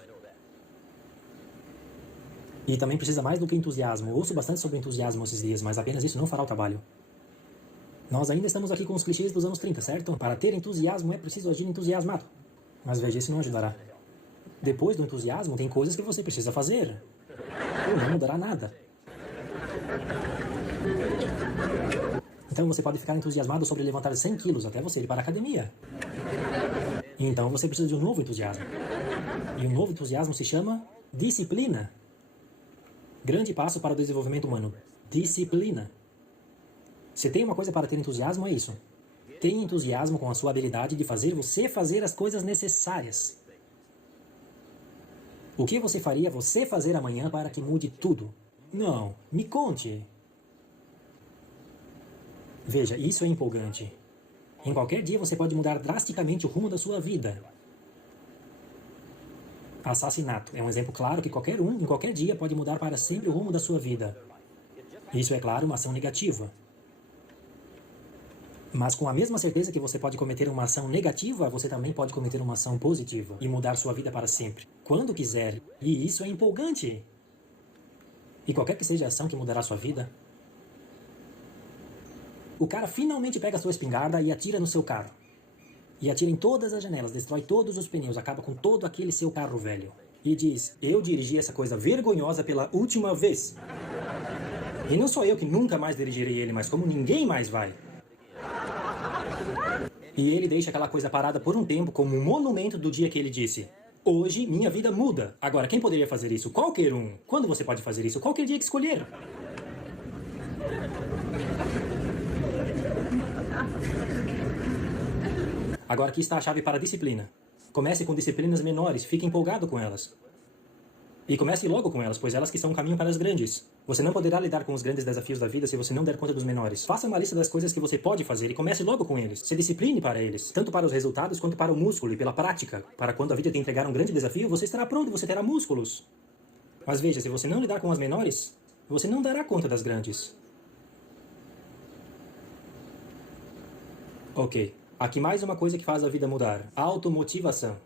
E também precisa mais do que entusiasmo. Ouço bastante sobre entusiasmo esses dias, mas apenas isso não fará o trabalho. Nós ainda estamos aqui com os clichês dos anos 30, certo? Para ter entusiasmo é preciso agir entusiasmado. Mas veja, isso não ajudará. Depois do entusiasmo, tem coisas que você precisa fazer. Ou não mudará nada. Então você pode ficar entusiasmado sobre levantar 100 quilos até você ir para a academia. Então você precisa de um novo entusiasmo. E um novo entusiasmo se chama disciplina. Grande passo para o desenvolvimento humano. Disciplina. Se tem uma coisa para ter entusiasmo, é isso. Tenha entusiasmo com a sua habilidade de fazer você fazer as coisas necessárias. O que você faria você fazer amanhã para que mude tudo? Não, me conte. Veja, isso é empolgante. Em qualquer dia você pode mudar drasticamente o rumo da sua vida. Assassinato é um exemplo claro que qualquer um, em qualquer dia, pode mudar para sempre o rumo da sua vida. Isso é, claro, uma ação negativa. Mas com a mesma certeza que você pode cometer uma ação negativa, você também pode cometer uma ação positiva e mudar sua vida para sempre, quando quiser. E isso é empolgante. E qualquer que seja a ação que mudará sua vida, o cara finalmente pega a sua espingarda e atira no seu carro. E atira em todas as janelas, destrói todos os pneus, acaba com todo aquele seu carro velho. E diz: eu dirigi essa coisa vergonhosa pela última vez. E não sou eu que nunca mais dirigirei ele, mas como ninguém mais vai. E ele deixa aquela coisa parada por um tempo como um monumento do dia que ele disse: hoje minha vida muda. Agora, quem poderia fazer isso? Qualquer um. Quando você pode fazer isso? Qualquer dia que escolher. Agora aqui está a chave para a disciplina. Comece com disciplinas menores, fique empolgado com elas. E comece logo com elas, pois elas que são o caminho para as grandes. Você não poderá lidar com os grandes desafios da vida se você não der conta dos menores. Faça uma lista das coisas que você pode fazer e comece logo com eles. Se discipline para eles, tanto para os resultados quanto para o músculo e pela prática. Para quando a vida te entregar um grande desafio, você estará pronto, você terá músculos. Mas veja, se você não lidar com as menores, você não dará conta das grandes. Ok. Aqui mais uma coisa que faz a vida mudar. Automotivação.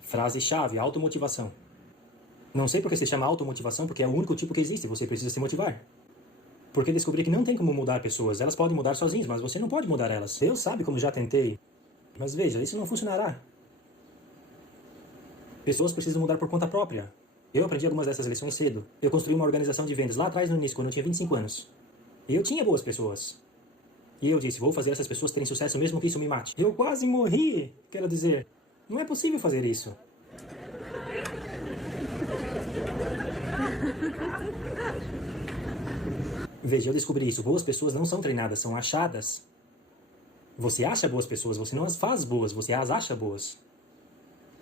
Frase-chave, automotivação. Não sei por que se chama automotivação, porque é o único tipo que existe, você precisa se motivar. Porque descobri que não tem como mudar pessoas, elas podem mudar sozinhas, mas você não pode mudar elas. Deus sabe como já tentei. Mas veja, isso não funcionará. Pessoas precisam mudar por conta própria. Eu aprendi algumas dessas lições cedo. Eu construí uma organização de vendas lá atrás no início, quando eu tinha 25 anos. E eu tinha boas pessoas. E eu disse, vou fazer essas pessoas terem sucesso mesmo que isso me mate. Eu quase morri, quero dizer. Não é possível fazer isso. Veja, eu descobri isso. Boas pessoas não são treinadas, são achadas. Você acha boas pessoas, você não as faz boas, você as acha boas.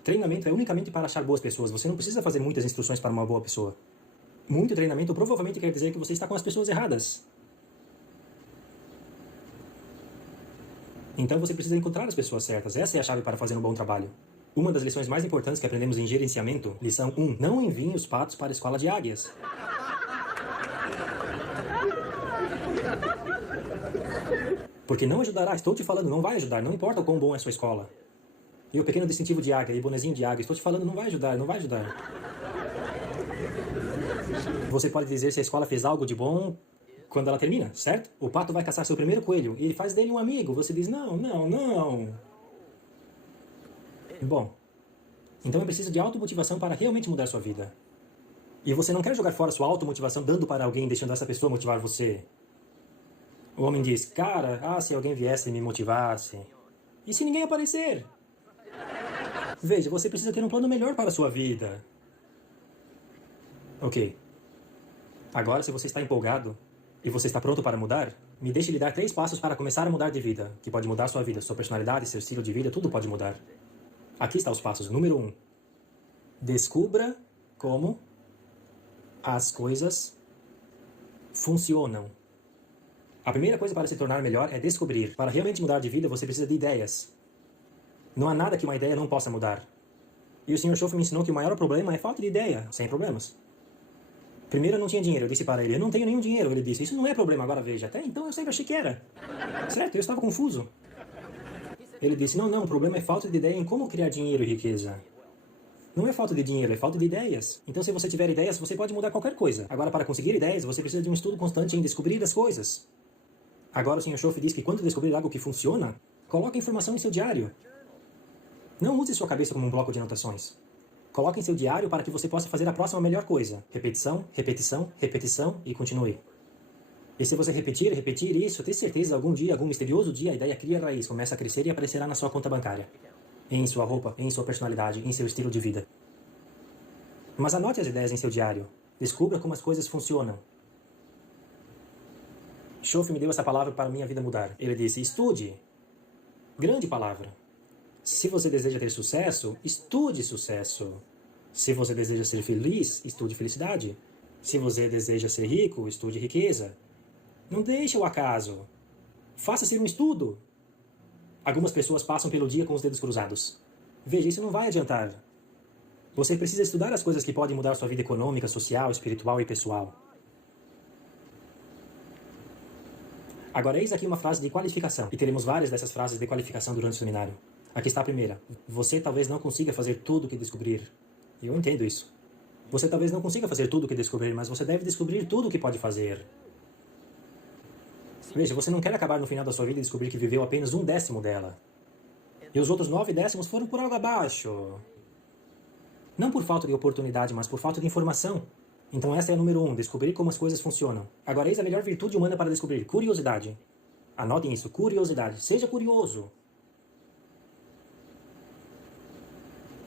Treinamento é unicamente para achar boas pessoas. Você não precisa fazer muitas instruções para uma boa pessoa. Muito treinamento provavelmente quer dizer que você está com as pessoas erradas. Então você precisa encontrar as pessoas certas. Essa é a chave para fazer um bom trabalho. Uma das lições mais importantes que aprendemos em gerenciamento, lição 1, não enviem os patos para a escola de águias. Porque não ajudará, estou te falando, não vai ajudar, não importa o quão bom é a sua escola. E o pequeno distintivo de águia e bonezinho de águia, estou te falando, não vai ajudar, não vai ajudar. Você pode dizer se a escola fez algo de bom quando ela termina, certo? O pato vai caçar seu primeiro coelho e ele faz dele um amigo. Você diz, não, não, não. Bom, então é preciso de automotivação para realmente mudar sua vida. E você não quer jogar fora sua automotivação dando para alguém, deixando essa pessoa motivar você. O homem diz, cara, se alguém viesse e me motivasse. E se ninguém aparecer? Veja, você precisa ter um plano melhor para a sua vida. Ok. Agora, se você está empolgado e você está pronto para mudar, me deixe lhe dar 3 passos para começar a mudar de vida, que pode mudar sua vida, sua personalidade, seu estilo de vida, tudo pode mudar. Aqui estão os passos. Número 1. Descubra como as coisas funcionam. A primeira coisa para se tornar melhor é descobrir. Para realmente mudar de vida, você precisa de ideias. Não há nada que uma ideia não possa mudar. E o Sr. Schoff me ensinou que o maior problema é falta de ideia, sem problemas. Primeiro eu não tinha dinheiro, eu disse para ele, eu não tenho nenhum dinheiro. Ele disse, isso não é problema, agora veja. Até então eu sempre achei que era. Certo, eu estava confuso. Ele disse, não, o problema é falta de ideia em como criar dinheiro e riqueza. Não é falta de dinheiro, é falta de ideias. Então se você tiver ideias, você pode mudar qualquer coisa. Agora para conseguir ideias, você precisa de um estudo constante em descobrir as coisas. Agora o Sr. Schoff diz que quando descobrir algo que funciona, coloque a informação em seu diário. Não use sua cabeça como um bloco de anotações. Coloque em seu diário para que você possa fazer a próxima melhor coisa. Repetição, repetição, repetição e continue. E se você repetir isso, tenha certeza, algum dia, algum misterioso dia, a ideia cria raiz, começa a crescer e aparecerá na sua conta bancária. Em sua roupa, em sua personalidade, em seu estilo de vida. Mas anote as ideias em seu diário. Descubra como as coisas funcionam. Schoff me deu essa palavra para minha vida mudar. Ele disse, estude. Grande palavra. Se você deseja ter sucesso, estude sucesso. Se você deseja ser feliz, estude felicidade. Se você deseja ser rico, estude riqueza. Não deixe o acaso. Faça-se um estudo. Algumas pessoas passam pelo dia com os dedos cruzados. Veja, isso não vai adiantar. Você precisa estudar as coisas que podem mudar sua vida econômica, social, espiritual e pessoal. Agora, eis aqui uma frase de qualificação. E teremos várias dessas frases de qualificação durante o seminário. Aqui está a primeira. Você talvez não consiga fazer tudo o que descobrir. Eu entendo isso. Você talvez não consiga fazer tudo o que descobrir, mas você deve descobrir tudo o que pode fazer. Veja, você não quer acabar no final da sua vida e descobrir que viveu apenas 1/10 dela. E os outros 9/10 foram por água abaixo. Não por falta de oportunidade, mas por falta de informação. Então essa é a número 1, descobrir como as coisas funcionam. Agora eis a melhor virtude humana para descobrir, curiosidade. Anotem isso, curiosidade. Seja curioso.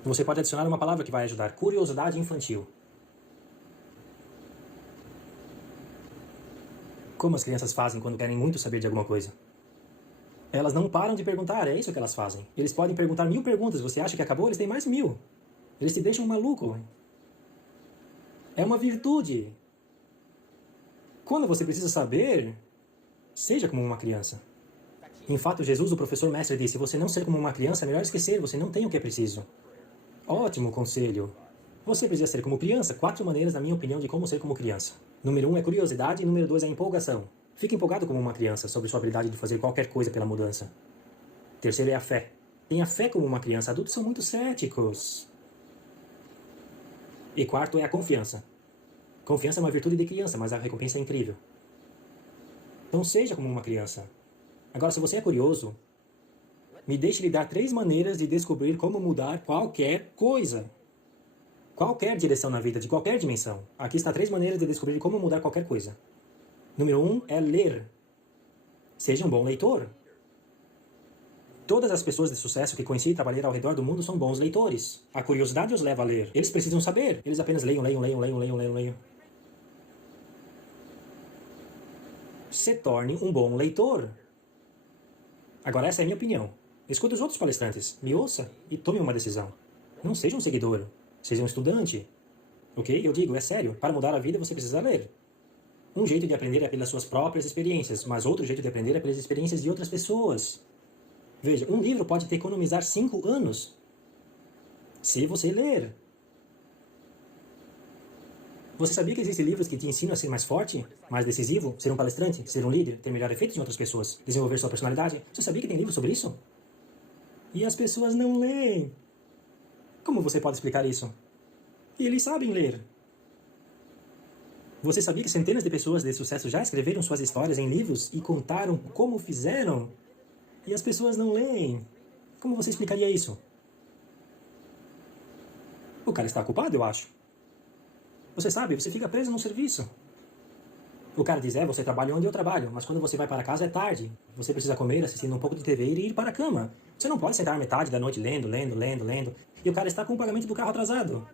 Você pode adicionar uma palavra que vai ajudar, curiosidade infantil. Como as crianças fazem quando querem muito saber de alguma coisa? Elas não param de perguntar, é isso que elas fazem. Eles podem perguntar 1000 perguntas, você acha que acabou? Eles têm mais 1000. Eles te deixam maluco. É uma virtude. Quando você precisa saber, seja como uma criança. Em fato, Jesus, o professor mestre, disse, se você não ser como uma criança, é melhor esquecer, você não tem o que é preciso. Ótimo conselho. Você precisa ser como criança. 4 maneiras, na minha opinião, de como ser como criança. Número 1 é curiosidade e número 2 é empolgação. Fique empolgado como uma criança sobre sua habilidade de fazer qualquer coisa pela mudança. Terceiro é a fé. Tenha fé como uma criança. Adultos são muito céticos. E quarto é a confiança. Confiança é uma virtude de criança, mas a recompensa é incrível. Então seja como uma criança. Agora, se você é curioso, me deixe lhe dar 3 maneiras de descobrir como mudar qualquer coisa. Qualquer direção na vida, de qualquer dimensão. Aqui está 3 maneiras de descobrir como mudar qualquer coisa. Número 1 é ler. Seja um bom leitor. Todas as pessoas de sucesso que conheci e trabalhei ao redor do mundo são bons leitores. A curiosidade os leva a ler. Eles precisam saber. Eles apenas leiam. Se torne um bom leitor. Agora essa é a minha opinião. Escute os outros palestrantes, me ouça e tome uma decisão. Não seja um seguidor, seja um estudante. Ok? Eu digo, é sério, para mudar a vida você precisa ler. Um jeito de aprender é pelas suas próprias experiências, mas outro jeito de aprender é pelas experiências de outras pessoas. Veja, um livro pode te economizar 5 anos se você ler. Você sabia que existem livros que te ensinam a ser mais forte, mais decisivo, ser um palestrante, ser um líder, ter melhor efeitos em outras pessoas, desenvolver sua personalidade? Você sabia que tem livros sobre isso? E as pessoas não leem. Como você pode explicar isso? E eles sabem ler. Você sabia que centenas de pessoas de sucesso já escreveram suas histórias em livros e contaram como fizeram? E as pessoas não leem. Como você explicaria isso? O cara está ocupado, eu acho. Você sabe, você fica preso no serviço. O cara diz, você trabalha onde eu trabalho, mas quando você vai para casa é tarde. Você precisa comer, assistir um pouco de TV e ir para a cama. Você não pode sentar metade da noite lendo. E o cara está com o pagamento do carro atrasado.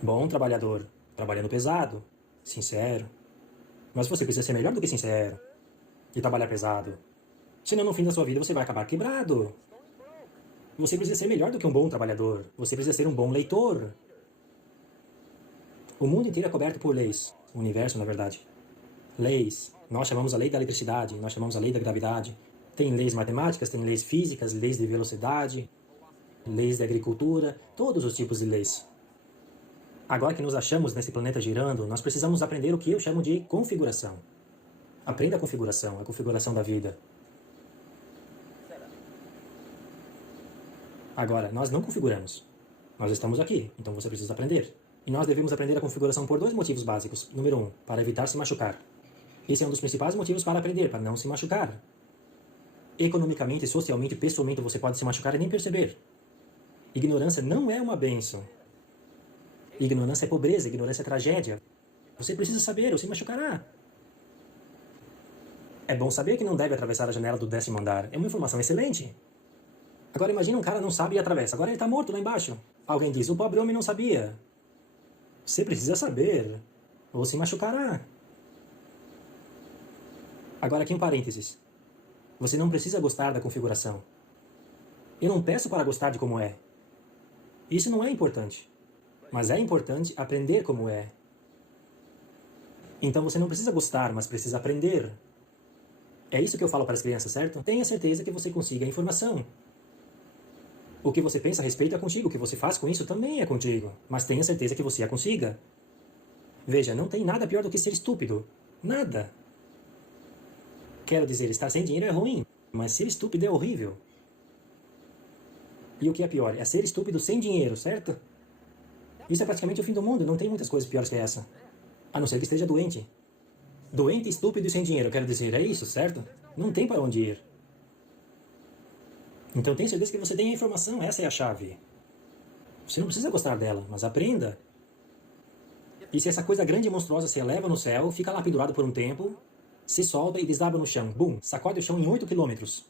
Bom trabalhador, trabalhando pesado, sincero. Mas você precisa ser melhor do que sincero e trabalhar pesado. Senão no fim da sua vida você vai acabar quebrado. Você precisa ser melhor do que um bom trabalhador. Você precisa ser um bom leitor. O mundo inteiro é coberto por leis. O universo, na verdade. Leis. Nós chamamos a lei da eletricidade, nós chamamos a lei da gravidade. Tem leis matemáticas, tem leis físicas, leis de velocidade, leis de agricultura, todos os tipos de leis. Agora que nos achamos nesse planeta girando, nós precisamos aprender o que eu chamo de configuração. Aprenda a configuração da vida. Agora, nós não configuramos. Nós estamos aqui, então você precisa aprender. E nós devemos aprender a configuração por 2 motivos básicos. Número 1, para evitar se machucar. Esse é um dos principais motivos para aprender, para não se machucar. Economicamente, socialmente, pessoalmente, você pode se machucar e nem perceber. Ignorância não é uma bênção. Ignorância é pobreza, ignorância é tragédia. Você precisa saber, ou se machucará. É bom saber que não deve atravessar a janela do 10º andar. É uma informação excelente. Agora imagina um cara não sabe e atravessa. Agora ele está morto lá embaixo. Alguém diz, o pobre homem não sabia. Você precisa saber, ou se machucará. Agora aqui um parênteses. Você não precisa gostar da configuração. Eu não peço para gostar de como é. Isso não é importante. Mas é importante aprender como é. Então você não precisa gostar, mas precisa aprender. É isso que eu falo para as crianças, certo? Tenha certeza que você consiga a informação. O que você pensa a respeito é contigo, o que você faz com isso também é contigo. Mas tenha certeza que você a consiga. Veja, não tem nada pior do que ser estúpido. Nada. Quero dizer, estar sem dinheiro é ruim, mas ser estúpido é horrível. E o que é pior? É ser estúpido sem dinheiro, certo? Isso é praticamente o fim do mundo, não tem muitas coisas piores que essa. A não ser que esteja doente. Doente, estúpido e sem dinheiro, quero dizer, é isso, certo? Não tem para onde ir. Então tenha certeza que você tem a informação, essa é a chave. Você não precisa gostar dela, mas aprenda. E se essa coisa grande e monstruosa se eleva no céu, fica lá pendurado por um tempo, se solta e desaba no chão, bum, sacode o chão em 8 quilômetros.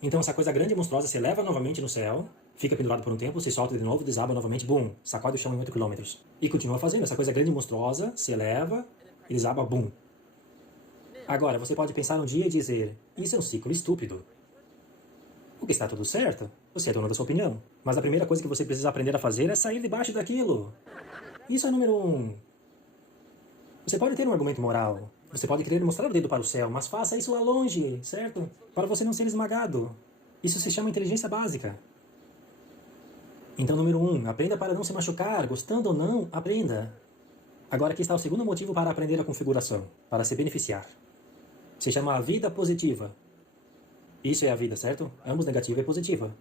Então essa coisa grande e monstruosa se eleva novamente no céu, fica pendurado por um tempo, se solta de novo, desaba novamente, bum, sacode o chão em 8 quilômetros. E continua fazendo, essa coisa grande e monstruosa se eleva e desaba, bum. Agora, você pode pensar um dia e dizer, isso é um ciclo estúpido. O que está tudo certo? Você é dono da sua opinião. Mas a primeira coisa que você precisa aprender a fazer é sair debaixo daquilo. Isso é número 1. Você pode ter um argumento moral. Você pode querer mostrar o dedo para o céu, mas faça isso lá longe, certo? Para você não ser esmagado. Isso se chama inteligência básica. Então, número 1, aprenda para não se machucar. Gostando ou não, aprenda. Agora aqui está o segundo motivo para aprender a configuração, para se beneficiar. Se chama a vida positiva. Isso é a vida, certo? Ambos negativa e positiva.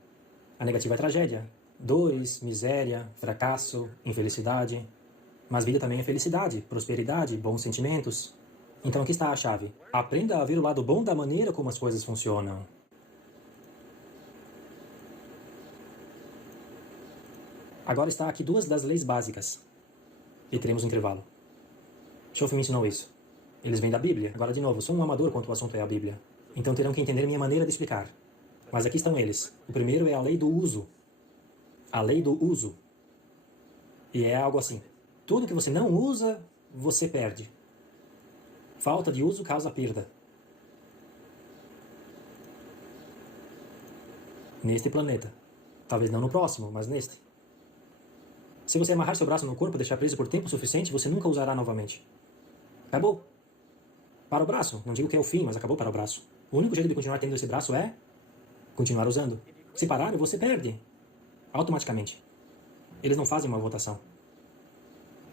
A negativa é tragédia. Dores, miséria, fracasso, infelicidade. Mas vida também é felicidade, prosperidade, bons sentimentos. Então aqui está a chave. Aprenda a ver o lado bom da maneira como as coisas funcionam. Agora está aqui 2 das leis básicas. E teremos um intervalo. Schoff me ensinou isso. Eles vêm da Bíblia. Agora, de novo, sou um amador quanto o assunto é a Bíblia. Então terão que entender minha maneira de explicar. Mas aqui estão eles. O primeiro é a lei do uso. A lei do uso. E é algo assim. Tudo que você não usa, você perde. Falta de uso causa perda. Neste planeta. Talvez não no próximo, mas neste. Se você amarrar seu braço no corpo e deixar preso por tempo suficiente, você nunca usará novamente. Acabou. Para o braço. Não digo que é o fim, mas acabou para o braço. O único jeito de continuar tendo esse braço é continuar usando. Se parar, você perde. Automaticamente. Eles não fazem uma votação.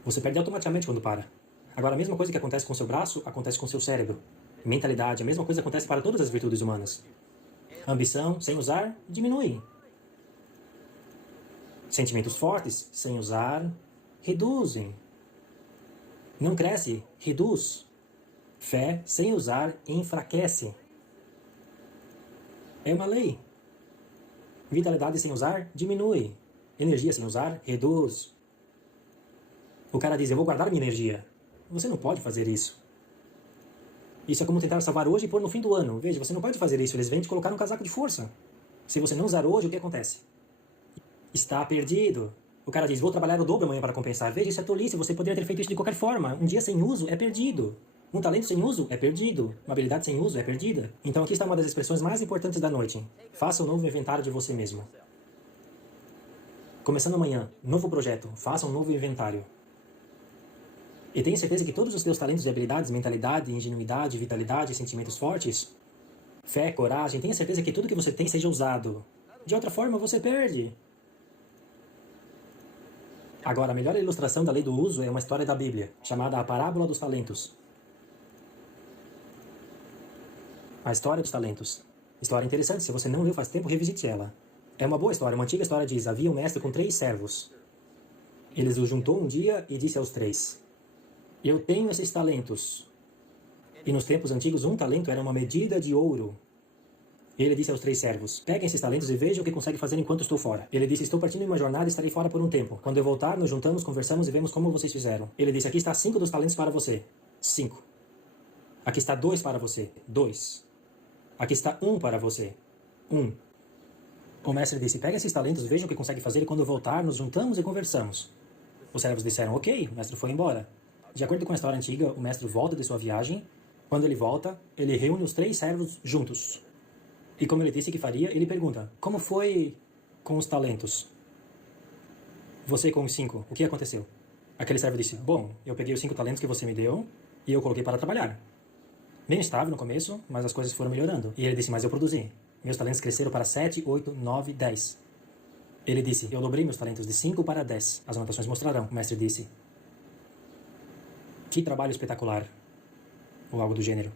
Você perde automaticamente quando para. Agora, a mesma coisa que acontece com seu braço, acontece com seu cérebro. Mentalidade, a mesma coisa acontece para todas as virtudes humanas. Ambição, sem usar, diminui. Sentimentos fortes, sem usar, reduzem. Não cresce, reduz. Fé, sem usar, enfraquece. É uma lei. Vitalidade sem usar, diminui. Energia sem usar, reduz. O cara diz, eu vou guardar minha energia. Você não pode fazer isso. Isso é como tentar salvar hoje e pôr no fim do ano. Veja, você não pode fazer isso. Eles vêm te colocar um casaco de força. Se você não usar hoje, o que acontece? Está perdido. O cara diz, vou trabalhar o dobro amanhã para compensar. Veja, isso é tolice. Você poderia ter feito isso de qualquer forma. Um dia sem uso é perdido. Um talento sem uso é perdido. Uma habilidade sem uso é perdida. Então aqui está uma das expressões mais importantes da noite. Faça um novo inventário de você mesmo. Começando amanhã, novo projeto. Faça um novo inventário. E tenha certeza que todos os seus talentos e habilidades, mentalidade, ingenuidade, vitalidade, sentimentos fortes, fé, coragem, tenha certeza que tudo que você tem seja usado. De outra forma, você perde. Agora, a melhor ilustração da lei do uso é uma história da Bíblia, chamada a Parábola dos Talentos. A história dos talentos. História interessante, se você não leu faz tempo, revisite ela. É uma boa história, uma antiga história diz, havia um mestre com 3 servos. Ele os juntou um dia e disse aos 3, eu tenho esses talentos. E nos tempos antigos, um talento era uma medida de ouro. Ele disse aos 3 servos, peguem esses talentos e vejam o que conseguem fazer enquanto estou fora. Ele disse, estou partindo em uma jornada e estarei fora por um tempo. Quando eu voltar, nos juntamos, conversamos e vemos como vocês fizeram. Ele disse, aqui está 5 dos talentos para você. 5. Aqui está 2 para você. 2. Aqui está 1 para você. 1. O mestre disse, pega esses talentos, vejam o que consegue fazer e quando eu voltar, nos juntamos e conversamos. Os servos disseram, ok, o mestre foi embora. De acordo com a história antiga, o mestre volta de sua viagem. Quando ele volta, ele reúne os 3 servos juntos. E como ele disse que faria, ele pergunta, como foi com os talentos? Você com os 5, o que aconteceu? Aquele servo disse, bom, eu peguei os 5 talentos que você me deu e eu coloquei para trabalhar. Bem estável no começo, mas as coisas foram melhorando. E ele disse, mas eu produzi. Meus talentos cresceram para 7, 8, 9, 10. Ele disse, eu dobrei meus talentos de 5 para 10. As anotações mostrarão. O mestre disse, que trabalho espetacular. Ou algo do gênero.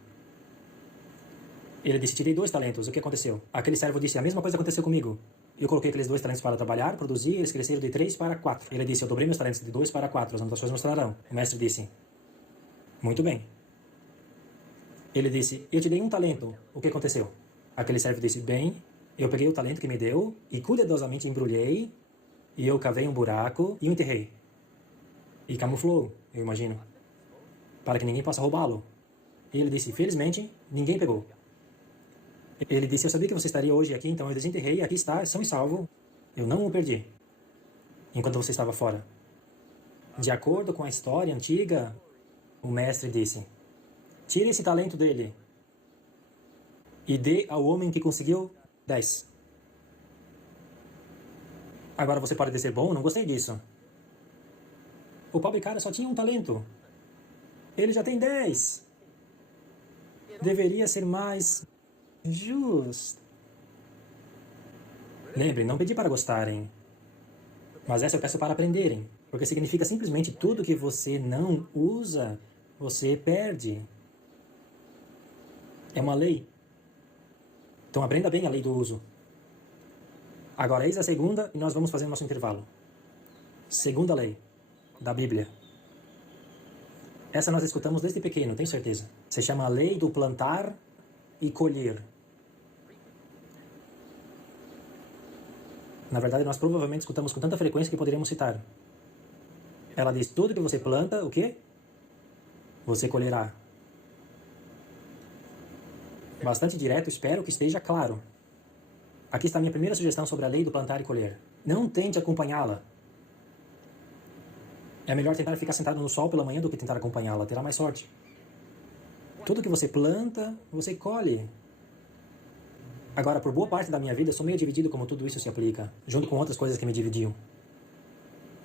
Ele disse, tirei 2 talentos, o que aconteceu? Aquele servo disse, a mesma coisa aconteceu comigo. Eu coloquei aqueles 2 talentos para trabalhar, produzi, e eles cresceram de 3 para 4. Ele disse, eu dobrei meus talentos de 2 para 4, as anotações mostrarão. O mestre disse, muito bem. Ele disse, eu te dei 1 talento, o que aconteceu? Aquele servo disse, bem, eu peguei o talento que me deu, e cuidadosamente embrulhei, e eu cavei um buraco, e o enterrei. E camuflou, eu imagino, para que ninguém possa roubá-lo. E ele disse, felizmente, ninguém pegou. Ele disse, eu sabia que você estaria hoje aqui, então eu desenterrei, aqui está, são e salvo. Eu não o perdi, enquanto você estava fora. De acordo com a história antiga, o mestre disse, tire esse talento dele e dê ao homem que conseguiu 10. Agora você pode dizer, bom, não gostei disso. O pobre cara só tinha 1 talento. Ele já tem 10. Deveria ser mais justo. Lembre, não pedi para gostarem. Mas essa eu peço para aprenderem. Porque significa simplesmente tudo que você não usa, você perde. É uma lei. Então aprenda bem a lei do uso. Agora, eis a segunda e nós vamos fazer o nosso intervalo. Segunda lei da Bíblia. Essa nós escutamos desde pequeno, tenho certeza. Se chama a lei do plantar e colher. Na verdade, nós provavelmente escutamos com tanta frequência que poderíamos citar. Ela diz, tudo que você planta, o quê? Você colherá. Bastante direto, espero que esteja claro. Aqui está a minha primeira sugestão sobre a lei do plantar e colher. Não tente acompanhá-la. É melhor tentar ficar sentado no sol pela manhã do que tentar acompanhá-la, terá mais sorte. Tudo que você planta, você colhe. Agora, por boa parte da minha vida, eu sou meio dividido como tudo isso se aplica, junto com outras coisas que me dividiam.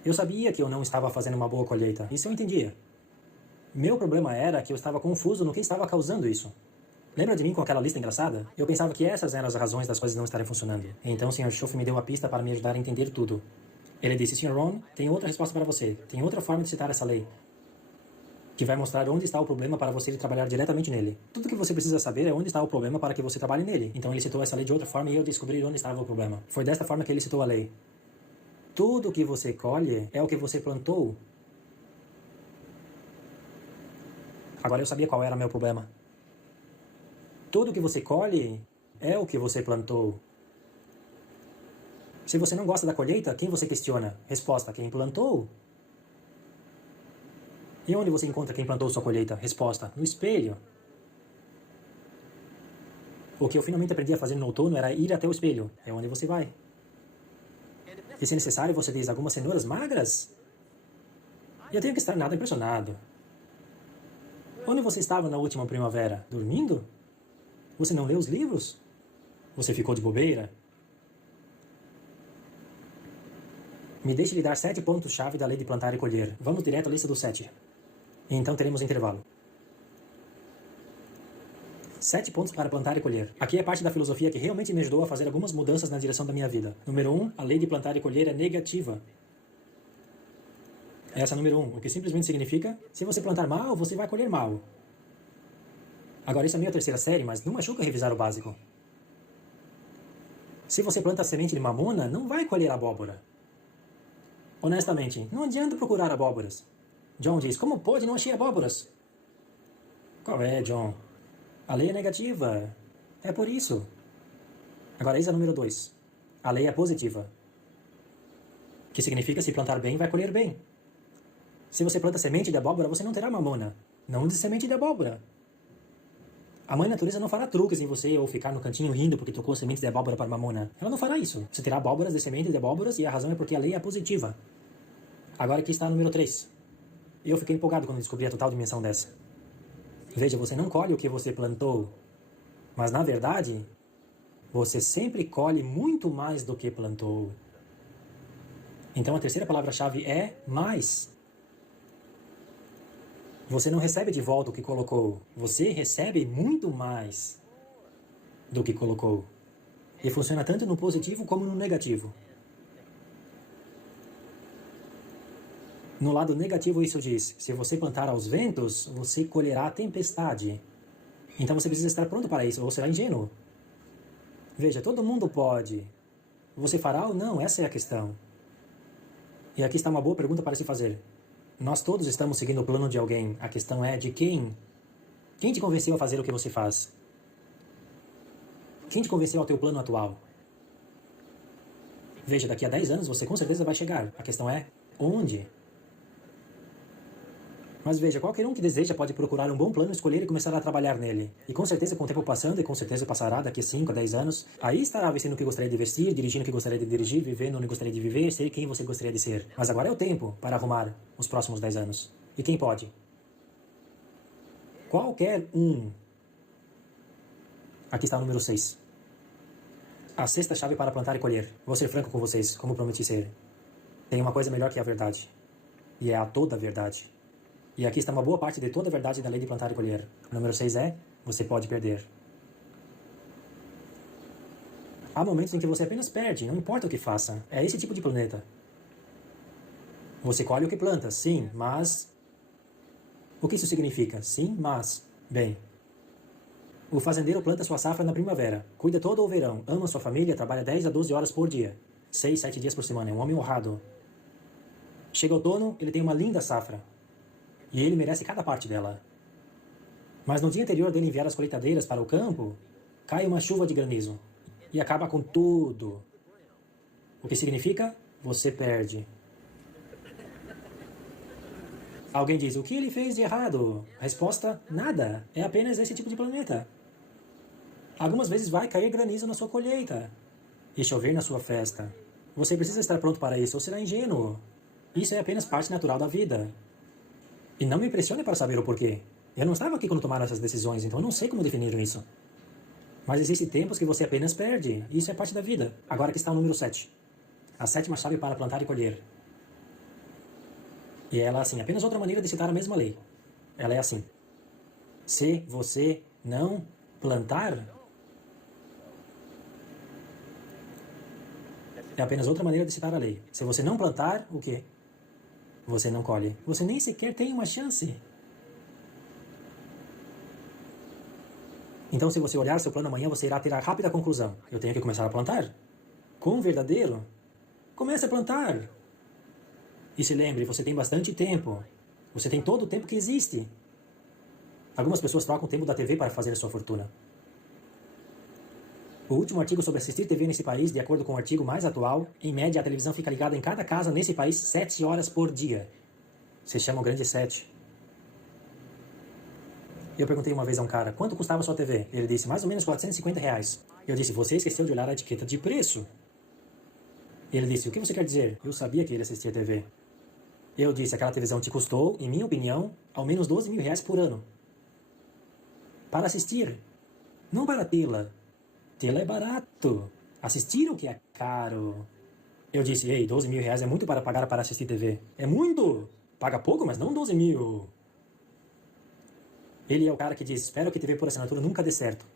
Eu sabia que eu não estava fazendo uma boa colheita, isso eu entendia. Meu problema era que eu estava confuso no que estava causando isso. Lembra de mim com aquela lista engraçada? Eu pensava que essas eram as razões das coisas não estarem funcionando. Então o Sr. Schoff me deu a pista para me ajudar a entender tudo. Ele disse, Sr. Ron, tem outra resposta para você. Tem outra forma de citar essa lei, que vai mostrar onde está o problema para você trabalhar diretamente nele. Tudo o que você precisa saber é onde está o problema para que você trabalhe nele. Então ele citou essa lei de outra forma e eu descobri onde estava o problema. Foi desta forma que ele citou a lei. Tudo o que você colhe é o que você plantou. Agora eu sabia qual era meu problema. Tudo o que você colhe é o que você plantou. Se você não gosta da colheita, quem você questiona? Resposta, quem plantou. E onde você encontra quem plantou sua colheita? Resposta, no espelho. O que eu finalmente aprendi a fazer no outono era ir até o espelho. É onde você vai. E se necessário, você diz algumas cenouras magras? Eu tenho que estar nada impressionado. Onde você estava na última primavera? Dormindo? Você não leu os livros? Você ficou de bobeira? Me deixe lhe dar 7 pontos-chave da lei de plantar e colher. Vamos direto à lista dos 7. E então teremos intervalo. 7 pontos para plantar e colher. Aqui é parte da filosofia que realmente me ajudou a fazer algumas mudanças na direção da minha vida. Número 1, a lei de plantar e colher é negativa. Essa é a número 1, o que simplesmente significa, se você plantar mal, você vai colher mal. Agora, isso é meio terceira série, mas não machuca revisar o básico. Se você planta a semente de mamona, não vai colher abóbora. Honestamente, não adianta procurar abóboras. John diz, como pode? Não achei abóboras. Qual é, John? A lei é negativa. É por isso. Agora, eis a número 2. A lei é positiva. Que significa, se plantar bem, vai colher bem. Se você planta semente de abóbora, você não terá mamona. Não de semente de abóbora. A mãe natureza não fará truques em você ou ficar no cantinho rindo porque trocou sementes de abóbora para mamona. Ela não fará isso. Você terá abóboras de sementes de abóboras e a razão é porque a lei é positiva. Agora aqui está a número 3. Eu fiquei empolgado quando descobri a total dimensão dessa. Veja, você não colhe o que você plantou. Mas na verdade, você sempre colhe muito mais do que plantou. Então a terceira palavra-chave é mais. Você não recebe de volta o que colocou. Você recebe muito mais do que colocou. E funciona tanto no positivo como no negativo. No lado negativo isso diz, se você plantar aos ventos, você colherá a tempestade. Então você precisa estar pronto para isso, ou será ingênuo. Veja, todo mundo pode. Você fará ou não? Essa é a questão. E aqui está uma boa pergunta para se fazer. Nós todos estamos seguindo o plano de alguém. A questão é de quem? Quem te convenceu a fazer o que você faz? Quem te convenceu ao teu plano atual? Veja, daqui a 10 anos você com certeza vai chegar. A questão é onde? Mas veja, qualquer um que deseja pode procurar um bom plano, escolher e começar a trabalhar nele. E com certeza, com o tempo passando, e com certeza passará daqui a 5 a 10 anos, aí estará vestindo o que gostaria de vestir, dirigindo o que gostaria de dirigir, vivendo onde gostaria de viver, ser quem você gostaria de ser. Mas agora é o tempo para arrumar os próximos 10 anos. E quem pode? Qualquer um. Aqui está o número 6. A sexta chave para plantar e colher. Vou ser franco com vocês, como prometi ser. Tem uma coisa melhor que a verdade. E é a toda a verdade. E aqui está uma boa parte de toda a verdade da lei de plantar e colher. O número 6 é, você pode perder. Há momentos em que você apenas perde, não importa o que faça. É esse tipo de planeta. Você colhe o que planta, sim, mas... O que isso significa? Sim, mas... Bem, o fazendeiro planta sua safra na primavera, cuida todo o verão, ama sua família, trabalha 10 a 12 horas por dia. 6, 7 dias por semana, é um homem honrado. Chega outono, ele tem uma linda safra. E ele merece cada parte dela. Mas no dia anterior dele enviar as colheitadeiras para o campo, cai uma chuva de granizo. E acaba com tudo. O que significa? Você perde. Alguém diz, o que ele fez de errado? A resposta, nada. É apenas esse tipo de planeta. Algumas vezes vai cair granizo na sua colheita. E chover na sua festa. Você precisa estar pronto para isso, ou será ingênuo. Isso é apenas parte natural da vida. E não me impressione para saber o porquê. Eu não estava aqui quando tomaram essas decisões, então eu não sei como definir isso. Mas existem tempos que você apenas perde. Isso é parte da vida. Agora que está o número 7. A sétima chave para plantar e colher. E ela é assim, apenas outra maneira de citar a mesma lei. Ela é assim. Se você não plantar, é apenas outra maneira de citar a lei. Se você não plantar, o quê? Você não colhe. Você nem sequer tem uma chance. Então, se você olhar seu plano amanhã, você irá ter a rápida conclusão. Eu tenho que começar a plantar. Com verdadeiro, comece a plantar. E se lembre, você tem bastante tempo. Você tem todo o tempo que existe. Algumas pessoas trocam o tempo da TV para fazer a sua fortuna. O último artigo sobre assistir TV nesse país, de acordo com o artigo mais atual, em média a televisão fica ligada em cada casa nesse país 7 horas por dia. Se chama o Grande 7. Eu perguntei uma vez a um cara, quanto custava a sua TV? Ele disse, mais ou menos R$ 450. Eu disse, você esqueceu de olhar a etiqueta de preço. Ele disse, o que você quer dizer? Eu sabia que ele assistia TV. Eu disse, aquela televisão te custou, em minha opinião, ao menos R$ 12.000 por ano. Para assistir. Não para tê-la. Tê-la é barato. Assistir o que é caro. Eu disse, ei, R$ 12.000 é muito para pagar para assistir TV. É muito! Paga pouco, mas não 12 mil. Ele é o cara que diz, espero que TV por assinatura nunca dê certo.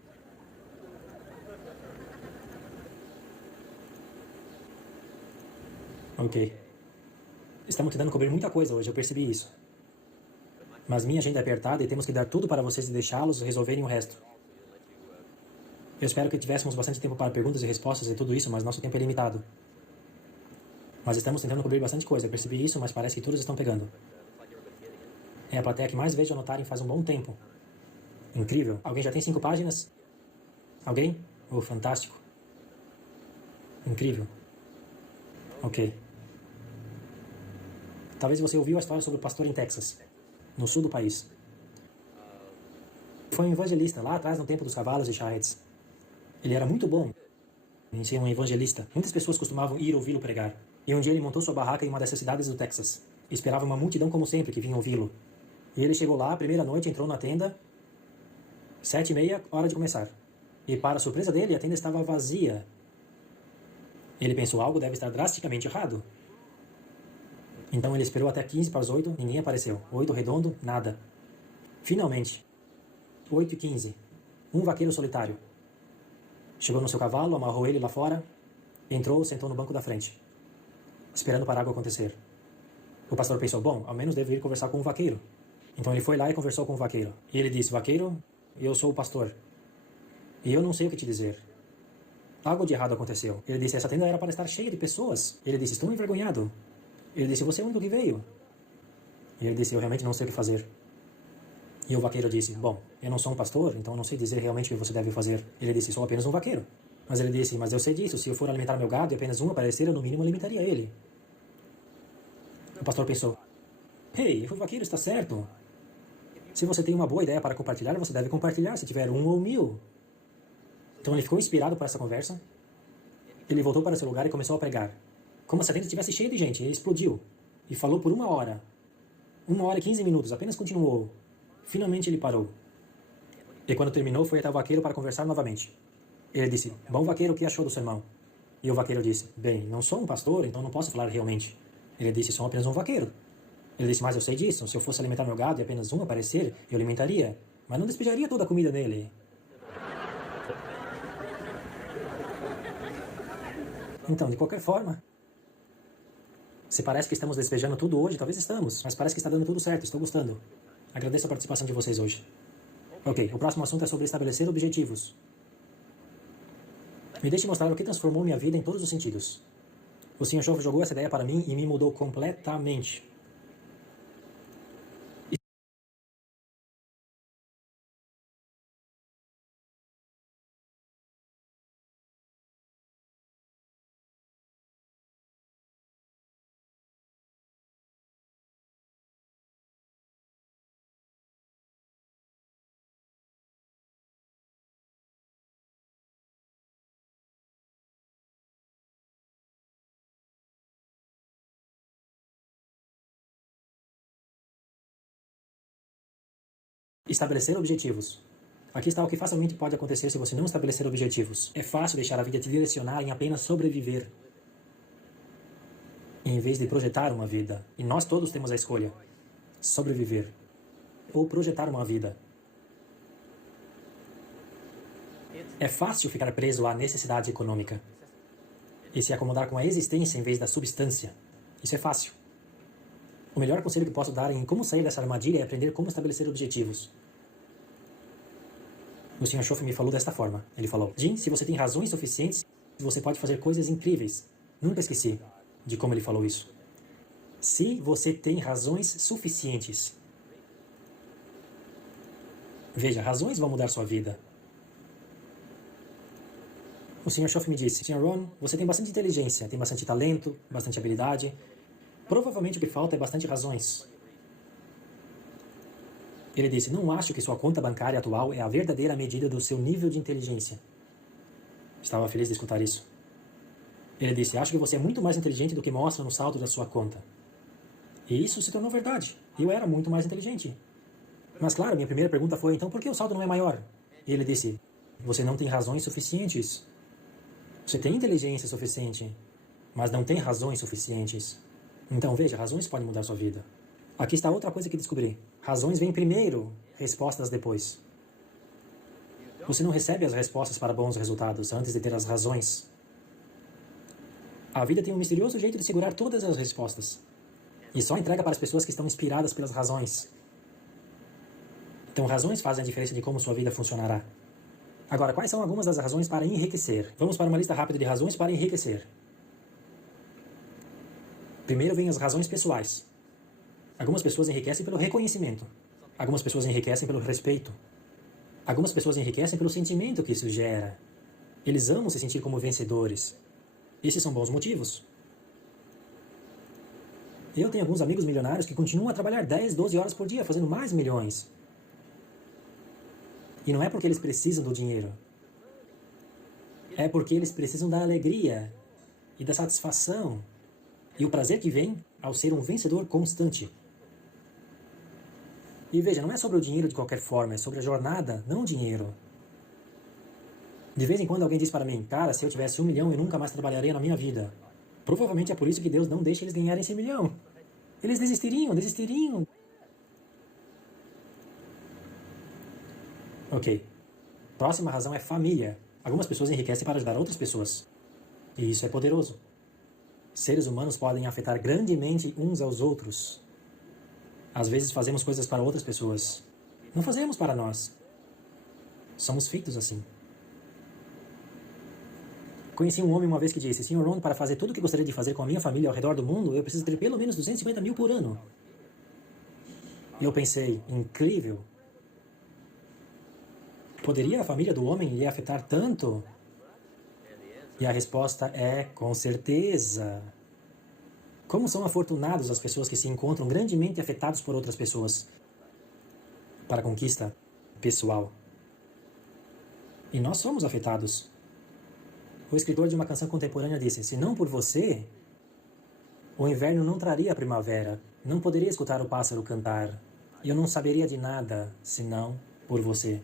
Ok. Estamos tentando cobrir muita coisa hoje, eu percebi isso. Mas minha agenda é apertada e temos que dar tudo para vocês e deixá-los resolverem o resto. Eu espero que tivéssemos bastante tempo para perguntas e respostas e tudo isso, mas nosso tempo é limitado. Mas estamos tentando cobrir bastante coisa, eu percebi isso, mas parece que todos estão pegando. É a plateia que mais vejo anotarem faz um bom tempo. Incrível. Alguém já tem 5 páginas? Alguém? Oh, fantástico. Incrível. Ok. Talvez você ouviu a história sobre o pastor em Texas, no sul do país. Foi um evangelista lá atrás no tempo dos cavalos e charretes. Ele era muito bom em ser um evangelista. Muitas pessoas costumavam ir ouvi-lo pregar. E um dia ele montou sua barraca em uma dessas cidades do Texas. Esperava uma multidão como sempre que vinha ouvi-lo. E ele chegou lá, primeira noite, entrou na tenda. 7h30, hora de começar. E para surpresa dele, a tenda estava vazia. Ele pensou, algo deve estar drasticamente errado. Então ele esperou até 15 para as 8, ninguém apareceu. 8 redondo, nada. Finalmente, 8h15, um vaqueiro solitário. Chegou no seu cavalo, amarrou ele lá fora, entrou, sentou no banco da frente, esperando para algo acontecer. O pastor pensou, bom, ao menos devo ir conversar com o vaqueiro. Então ele foi lá e conversou com o vaqueiro. E ele disse, vaqueiro, eu sou o pastor. E eu não sei o que te dizer. Algo de errado aconteceu. Ele disse, essa tenda era para estar cheia de pessoas. Ele disse, estou envergonhado. Ele disse, você é o único que veio. E ele disse, eu realmente não sei o que fazer. E o vaqueiro disse, bom, eu não sou um pastor, então não sei dizer realmente o que você deve fazer. Ele disse, sou apenas um vaqueiro. Mas ele disse, mas eu sei disso, se eu for alimentar meu gado e apenas um aparecer, eu no mínimo alimentaria ele. O pastor pensou, ei, o vaqueiro está certo. Se você tem uma boa ideia para compartilhar, você deve compartilhar, se tiver 1 ou 1000. Então ele ficou inspirado por essa conversa. Ele voltou para seu lugar e começou a pregar. Como se a tenda estivesse cheia de gente, ele explodiu. E falou por 1 hora. 1 hora e 15 minutos, apenas continuou. Finalmente ele parou. E quando terminou, foi até o vaqueiro para conversar novamente. Ele disse, bom vaqueiro, o que achou do sermão? E o vaqueiro disse, bem, não sou um pastor, então não posso falar realmente. Ele disse, sou apenas um vaqueiro. Ele disse, mas eu sei disso, se eu fosse alimentar meu gado e apenas um aparecer, eu alimentaria, mas não despejaria toda a comida nele. Então, de qualquer forma, se parece que estamos despejando tudo hoje, talvez estamos, mas parece que está dando tudo certo, estou gostando. Agradeço a participação de vocês hoje. Ok, o próximo assunto é sobre estabelecer objetivos. Me deixe mostrar o que transformou minha vida em todos os sentidos. O Sr. Schoff jogou essa ideia para mim e me mudou completamente. Estabelecer objetivos. Aqui está o que facilmente pode acontecer se você não estabelecer objetivos. É fácil deixar a vida te direcionar em apenas sobreviver, em vez de projetar uma vida. E nós todos temos a escolha: sobreviver ou projetar uma vida. É fácil ficar preso à necessidade econômica e se acomodar com a existência em vez da substância. Isso é fácil. O melhor conselho que posso dar em como sair dessa armadilha é aprender como estabelecer objetivos. O Sr. Schoff me falou desta forma. Ele falou: Jim, se você tem razões suficientes, você pode fazer coisas incríveis. Nunca esqueci de como ele falou isso. Se você tem razões suficientes. Veja, razões vão mudar sua vida. O Sr. Schoff me disse: Sr. Ron, você tem bastante inteligência, tem bastante talento, bastante habilidade. Provavelmente o que falta é bastante razões. Ele disse: não acho que sua conta bancária atual é a verdadeira medida do seu nível de inteligência. Estava feliz de escutar isso. Ele disse: acho que você é muito mais inteligente do que mostra no saldo da sua conta. E isso se tornou verdade. Eu era muito mais inteligente. Mas claro, minha primeira pergunta foi: então por que o saldo não é maior? E ele disse: você não tem razões suficientes. Você tem inteligência suficiente, mas não tem razões suficientes. Então veja, razões podem mudar sua vida. Aqui está outra coisa que descobri. Razões vêm primeiro, respostas depois. Você não recebe as respostas para bons resultados antes de ter as razões. A vida tem um misterioso jeito de segurar todas as respostas. E só entrega para as pessoas que estão inspiradas pelas razões. Então, razões fazem a diferença de como sua vida funcionará. Agora, quais são algumas das razões para enriquecer? Vamos para uma lista rápida de razões para enriquecer. Primeiro vem as razões pessoais. Algumas pessoas enriquecem pelo reconhecimento. Algumas pessoas enriquecem pelo respeito. Algumas pessoas enriquecem pelo sentimento que isso gera. Eles amam se sentir como vencedores. Esses são bons motivos. Eu tenho alguns amigos milionários que continuam a trabalhar 10, 12 horas por dia, fazendo mais milhões. E não é porque eles precisam do dinheiro. É porque eles precisam da alegria e da satisfação e o prazer que vem ao ser um vencedor constante. E veja, não é sobre o dinheiro de qualquer forma, é sobre a jornada, não o dinheiro. De vez em quando alguém diz para mim: cara, se eu tivesse 1 milhão eu nunca mais trabalharia na minha vida. Provavelmente é por isso que Deus não deixa eles ganharem esse milhão. Eles desistiriam. Ok. Próxima razão é família. Algumas pessoas enriquecem para ajudar outras pessoas. E isso é poderoso. Seres humanos podem afetar grandemente uns aos outros. Às vezes fazemos coisas para outras pessoas. Não fazemos para nós. Somos feitos assim. Conheci um homem uma vez que disse: Sr. Ron, para fazer tudo o que gostaria de fazer com a minha família ao redor do mundo, eu preciso ter pelo menos 250 mil por ano. E eu pensei: incrível. Poderia a família do homem lhe afetar tanto? E a resposta é: com certeza. Como são afortunados as pessoas que se encontram grandemente afetados por outras pessoas para a conquista pessoal. E nós somos afetados. O escritor de uma canção contemporânea disse: se não por você, o inverno não traria a primavera, não poderia escutar o pássaro cantar, e eu não saberia de nada, senão por você.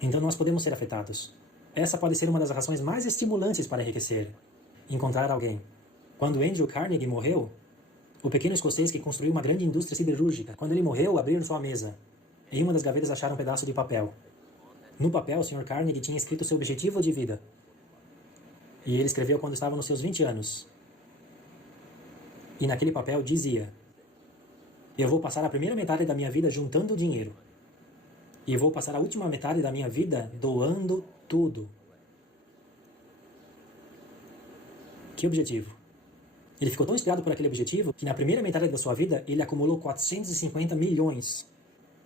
Então nós podemos ser afetados. Essa pode ser uma das razões mais estimulantes para enriquecer. Encontrar alguém. Quando Andrew Carnegie morreu, o pequeno escocês que construiu uma grande indústria siderúrgica, quando ele morreu, abriram sua mesa. Em uma das gavetas acharam um pedaço de papel. No papel, o Sr. Carnegie tinha escrito seu objetivo de vida. E ele escreveu quando estava nos seus 20 anos. E naquele papel dizia: eu vou passar a primeira metade da minha vida juntando dinheiro. E eu vou passar a última metade da minha vida doando tudo. Que objetivo? Ele ficou tão inspirado por aquele objetivo que na primeira metade da sua vida ele acumulou 450 milhões.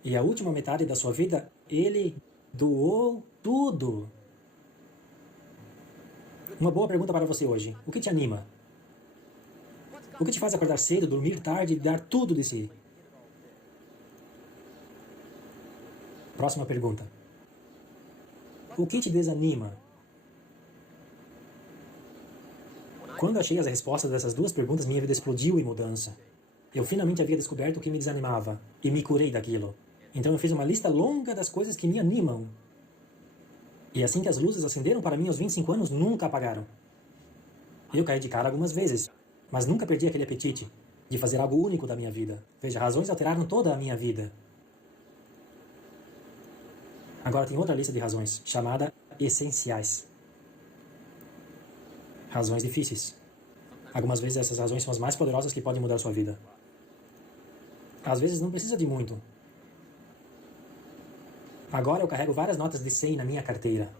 E a última metade da sua vida ele doou tudo. Uma boa pergunta para você hoje: o que te anima? O que te faz acordar cedo, dormir tarde e dar tudo de si? Próxima pergunta: o que te desanima? Quando achei as respostas dessas duas perguntas, minha vida explodiu em mudança. Eu finalmente havia descoberto o que me desanimava e me curei daquilo. Então eu fiz uma lista longa das coisas que me animam. E assim que as luzes acenderam para mim aos 25 anos, nunca apagaram. Eu caí de cara algumas vezes, mas nunca perdi aquele apetite de fazer algo único da minha vida. Veja, razões alteraram toda a minha vida. Agora tem outra lista de razões, chamada essenciais. Razões difíceis. Algumas vezes essas razões são as mais poderosas que podem mudar a sua vida. Às vezes não precisa de muito. Agora eu carrego várias notas de 100 na minha carteira.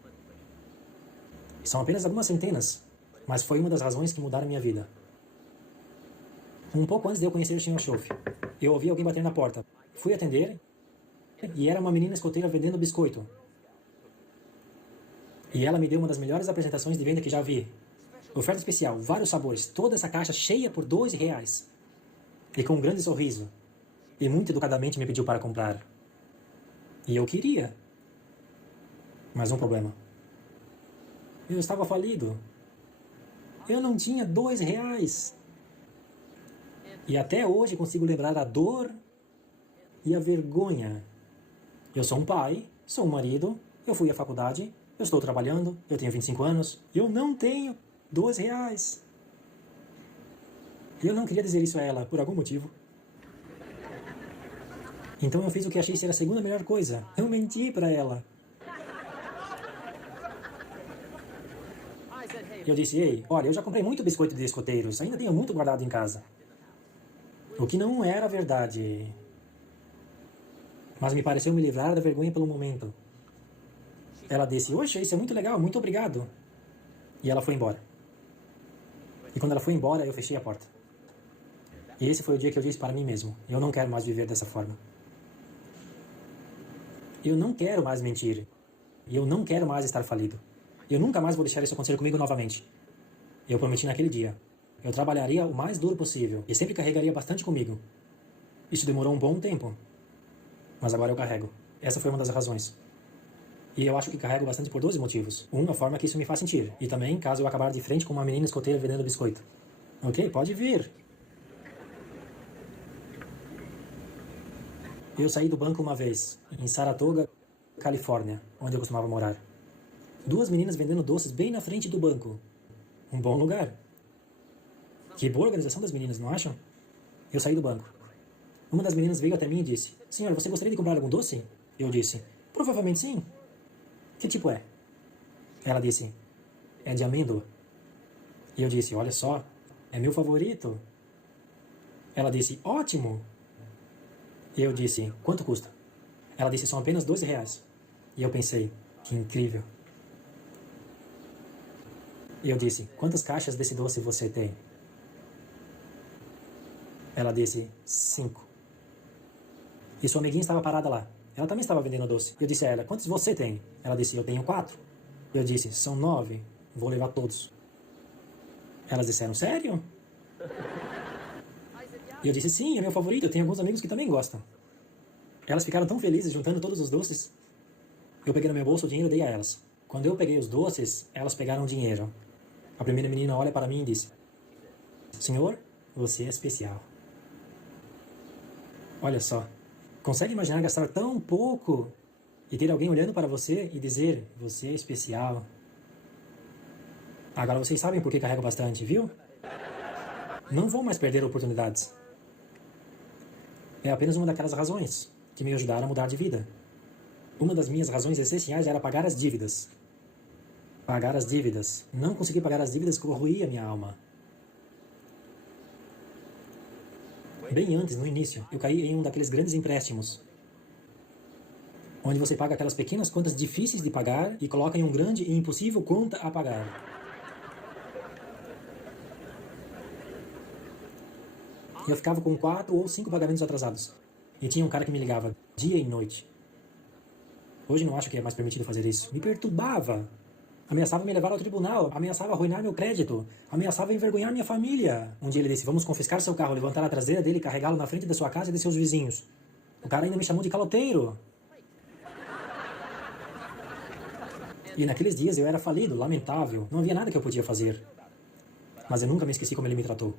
São apenas algumas centenas, mas foi uma das razões que mudaram minha vida. Um pouco antes de eu conhecer o Sr. Schoff, eu ouvi alguém bater na porta. Fui atender e era uma menina escoteira vendendo biscoito. E ela me deu uma das melhores apresentações de venda que já vi. Oferta especial, vários sabores, toda essa caixa cheia por R$2. E com um grande sorriso. E muito educadamente me pediu para comprar. E eu queria. Mas um problema. Eu estava falido. Eu não tinha R$2. E até hoje consigo lembrar a dor e a vergonha. Eu sou um pai, sou um marido, eu fui à faculdade, eu estou trabalhando, eu tenho 25 anos, eu não tenho R$2. Eu não queria dizer isso a ela, por algum motivo. Então eu fiz o que achei ser a segunda melhor coisa. Eu menti para ela. Eu disse, ei, olha, eu já comprei muito biscoito de escoteiros, ainda tenho muito guardado em casa. O que não era verdade. Mas me pareceu me livrar da vergonha pelo momento. Ela disse, oxe, isso é muito legal, muito obrigado. E ela foi embora. E quando ela foi embora, eu fechei a porta. E esse foi o dia que eu disse para mim mesmo, eu não quero mais viver dessa forma. Eu não quero mais mentir. E eu não quero mais estar falido. Eu nunca mais vou deixar isso acontecer comigo novamente. Eu prometi naquele dia. Eu trabalharia o mais duro possível e sempre carregaria bastante comigo. Isso demorou um bom tempo. Mas agora eu carrego. Essa foi uma das razões. E eu acho que carrego bastante por 2 motivos. Um, a forma que isso me faz sentir. E também, caso eu acabar de frente com uma menina escoteira vendendo biscoito. Ok, pode vir. Eu saí do banco uma vez, em Saratoga, Califórnia, onde eu costumava morar. 2 meninas vendendo doces bem na frente do banco. Um bom lugar. Que boa organização das meninas, não acham? Eu saí do banco. Uma das meninas veio até mim e disse, senhor, você gostaria de comprar algum doce? Eu disse, provavelmente sim. Que tipo é? Ela disse, é de amêndoa. E eu disse, olha só, é meu favorito. Ela disse, ótimo. E eu disse, quanto custa? Ela disse, são apenas R$2. E eu pensei, que incrível. E eu disse, quantas caixas desse doce você tem? Ela disse, 5. E sua amiguinha estava parada lá. Ela também estava vendendo doce. Eu disse a ela, quantos você tem? Ela disse, eu tenho 4. Eu disse, são 9. Vou levar todos. Elas disseram, sério? E eu disse, sim, é meu favorito. Eu tenho alguns amigos que também gostam. Elas ficaram tão felizes juntando todos os doces. Eu peguei no meu bolso o dinheiro e dei a elas. Quando eu peguei os doces, elas pegaram o dinheiro. A primeira menina olha para mim e disse, senhor, você é especial. Olha só, consegue imaginar gastar tão pouco e ter alguém olhando para você e dizer, você é especial? Agora vocês sabem por que carrego bastante, viu? Não vou mais perder oportunidades. É apenas uma daquelas razões que me ajudaram a mudar de vida. Uma das minhas razões essenciais era pagar as dívidas. Pagar as dívidas. Não conseguir pagar as dívidas corroía minha alma. Bem antes, no início, eu caí em um daqueles grandes empréstimos, onde você paga aquelas pequenas contas difíceis de pagar e coloca em um grande e impossível conta a pagar. E eu ficava com 4 ou 5 pagamentos atrasados. E tinha um cara que me ligava dia e noite. Hoje não acho que é mais permitido fazer isso. Me perturbava. Ameaçava me levar ao tribunal, ameaçava arruinar meu crédito, ameaçava envergonhar minha família. Um dia ele disse, vamos confiscar seu carro, levantar a traseira dele e carregá-lo na frente da sua casa e de seus vizinhos. O cara ainda me chamou de caloteiro. E naqueles dias eu era falido, lamentável, não havia nada que eu podia fazer. Mas eu nunca me esqueci como ele me tratou.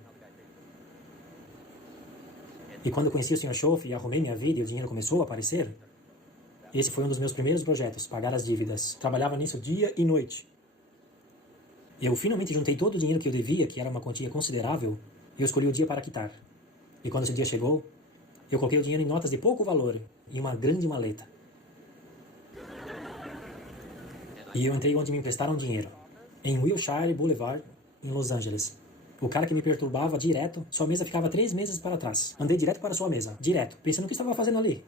E quando eu conheci o Sr. Schoff e arrumei minha vida e o dinheiro começou a aparecer, Esse foi um dos meus primeiros projetos, pagar as dívidas. Trabalhava nisso dia e noite. Eu finalmente juntei todo o dinheiro que eu devia, que era uma quantia considerável, e eu escolhi o dia para quitar. E quando esse dia chegou, eu coloquei o dinheiro em notas de pouco valor, em uma grande maleta. E eu entrei onde me emprestaram dinheiro, em Wilshire Boulevard, em Los Angeles. O cara que me perturbava direto, sua mesa ficava 3 mesas para trás. Andei direto para sua mesa, direto, pensando o que estava fazendo ali.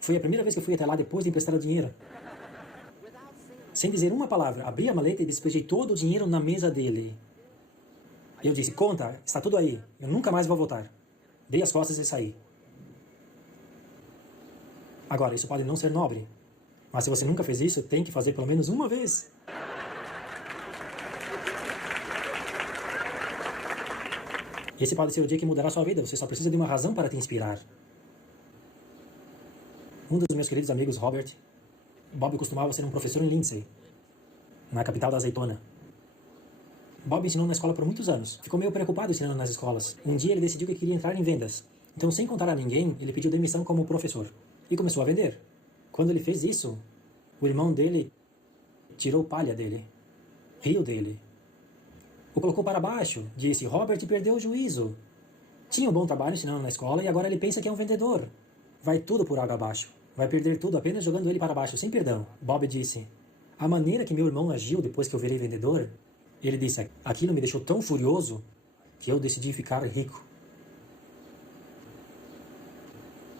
Foi a primeira vez que eu fui até lá depois de emprestar o dinheiro. Sem dizer uma palavra, abri a maleta e despejei todo o dinheiro na mesa dele. Eu disse, conta, está tudo aí, eu nunca mais vou voltar. Dei as costas e saí. Agora, isso pode não ser nobre, mas se você nunca fez isso, tem que fazer pelo menos uma vez. Esse pode ser o dia que mudará sua vida, você só precisa de uma razão para te inspirar. Um dos meus queridos amigos, Robert, Bob costumava ser um professor em Lindsay, na capital da azeitona. Bob ensinou na escola por muitos anos. Ficou meio preocupado ensinando nas escolas. Um dia ele decidiu que queria entrar em vendas. Então, sem contar a ninguém, ele pediu demissão como professor. E começou a vender. Quando ele fez isso, o irmão dele tirou palha dele. Riu dele. O colocou para baixo. Disse, Robert perdeu o juízo. Tinha um bom trabalho ensinando na escola e agora ele pensa que é um vendedor. Vai tudo por água abaixo. Vai perder tudo apenas jogando ele para baixo, sem perdão. Bob disse, a maneira que meu irmão agiu depois que eu virei vendedor, ele disse, aquilo me deixou tão furioso que eu decidi ficar rico.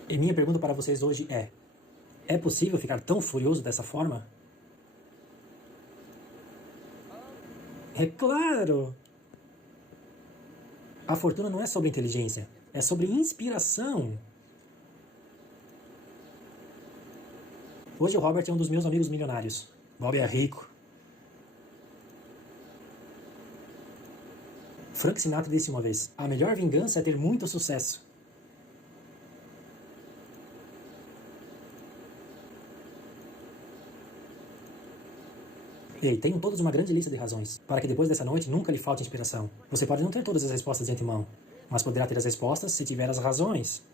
E minha pergunta para vocês hoje é possível ficar tão furioso dessa forma? É claro! A fortuna não é sobre inteligência, é sobre inspiração. Hoje o Robert é um dos meus amigos milionários. Bob é rico. Frank Sinatra disse uma vez, a melhor vingança é ter muito sucesso. Ei, tenham todos uma grande lista de razões, para que depois dessa noite nunca lhe falte inspiração. Você pode não ter todas as respostas de antemão, mas poderá ter as respostas se tiver as razões.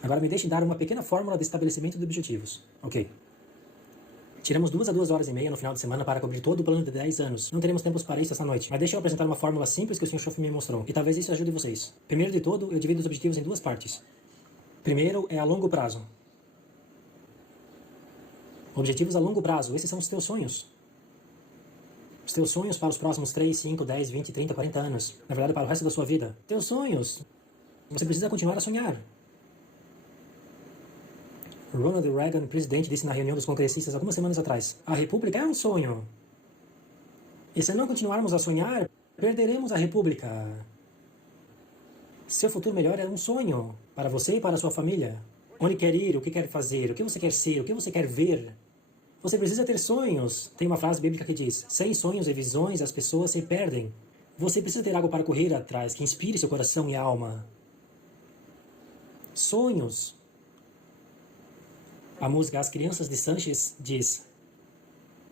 Agora me deixe dar uma pequena fórmula de estabelecimento de objetivos. Ok. Tiramos 2 a 2 horas e meia no final de semana para cobrir todo o plano de 10 anos. Não teremos tempo para isso esta noite, mas deixe eu apresentar uma fórmula simples que o Sr. Schoff me mostrou, e talvez isso ajude vocês. Primeiro de tudo, eu divido os objetivos em 2 partes. Primeiro é a longo prazo. Objetivos a longo prazo, esses são os teus sonhos. Os teus sonhos para os próximos 3, 5, 10, 20, 30, 40 anos. Na verdade, para o resto da sua vida. Teus sonhos. Você precisa continuar a sonhar. Ronald Reagan, presidente, disse na reunião dos congressistas algumas semanas atrás, a república é um sonho. E se não continuarmos a sonhar, perderemos a república. Seu futuro melhor é um sonho, para você e para a sua família. Onde quer ir, o que quer fazer, o que você quer ser, o que você quer ver. Você precisa ter sonhos. Tem uma frase bíblica que diz, sem sonhos e visões as pessoas se perdem. Você precisa ter algo para correr atrás, que inspire seu coração e alma. Sonhos. A música As Crianças de Sanchez diz,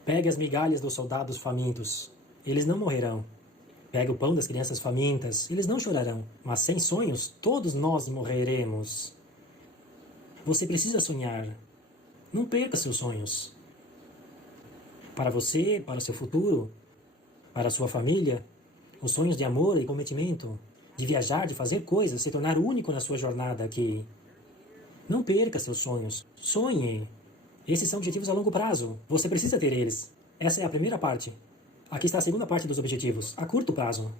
pegue as migalhas dos soldados famintos, eles não morrerão. Pegue o pão das crianças famintas, eles não chorarão. Mas sem sonhos, todos nós morreremos. Você precisa sonhar. Não perca seus sonhos. Para você, para o seu futuro, para a sua família, os sonhos de amor e comprometimento, de viajar, de fazer coisas, se tornar único na sua jornada aqui. Não perca seus sonhos. Sonhe. Esses são objetivos a longo prazo. Você precisa ter eles. Essa é a primeira parte. Aqui está a segunda parte dos objetivos, a curto prazo.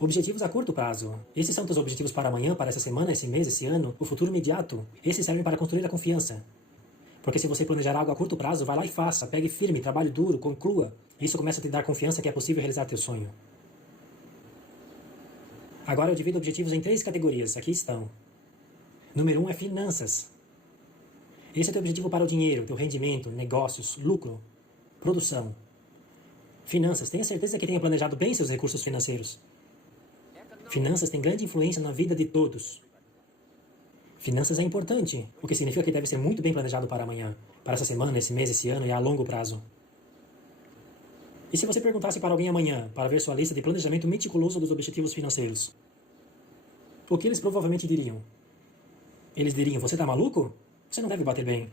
Objetivos a curto prazo. Esses são teus objetivos para amanhã, para essa semana, esse mês, esse ano, o futuro imediato. Esses servem para construir a confiança. Porque se você planejar algo a curto prazo, vai lá e faça. Pegue firme, trabalhe duro, conclua. Isso começa a te dar confiança que é possível realizar teu sonho. Agora eu divido objetivos em 3 categorias. Aqui estão. Número 1 é finanças. Esse é teu objetivo para o dinheiro, teu rendimento, negócios, lucro, produção. Finanças. Tenha certeza que tenha planejado bem seus recursos financeiros. Finanças têm grande influência na vida de todos. Finanças é importante, o que significa que deve ser muito bem planejado para amanhã, para essa semana, esse mês, esse ano e a longo prazo. E se você perguntasse para alguém amanhã, para ver sua lista de planejamento meticuloso dos objetivos financeiros, o que eles provavelmente diriam? Eles diriam, você está maluco? Você não deve bater bem.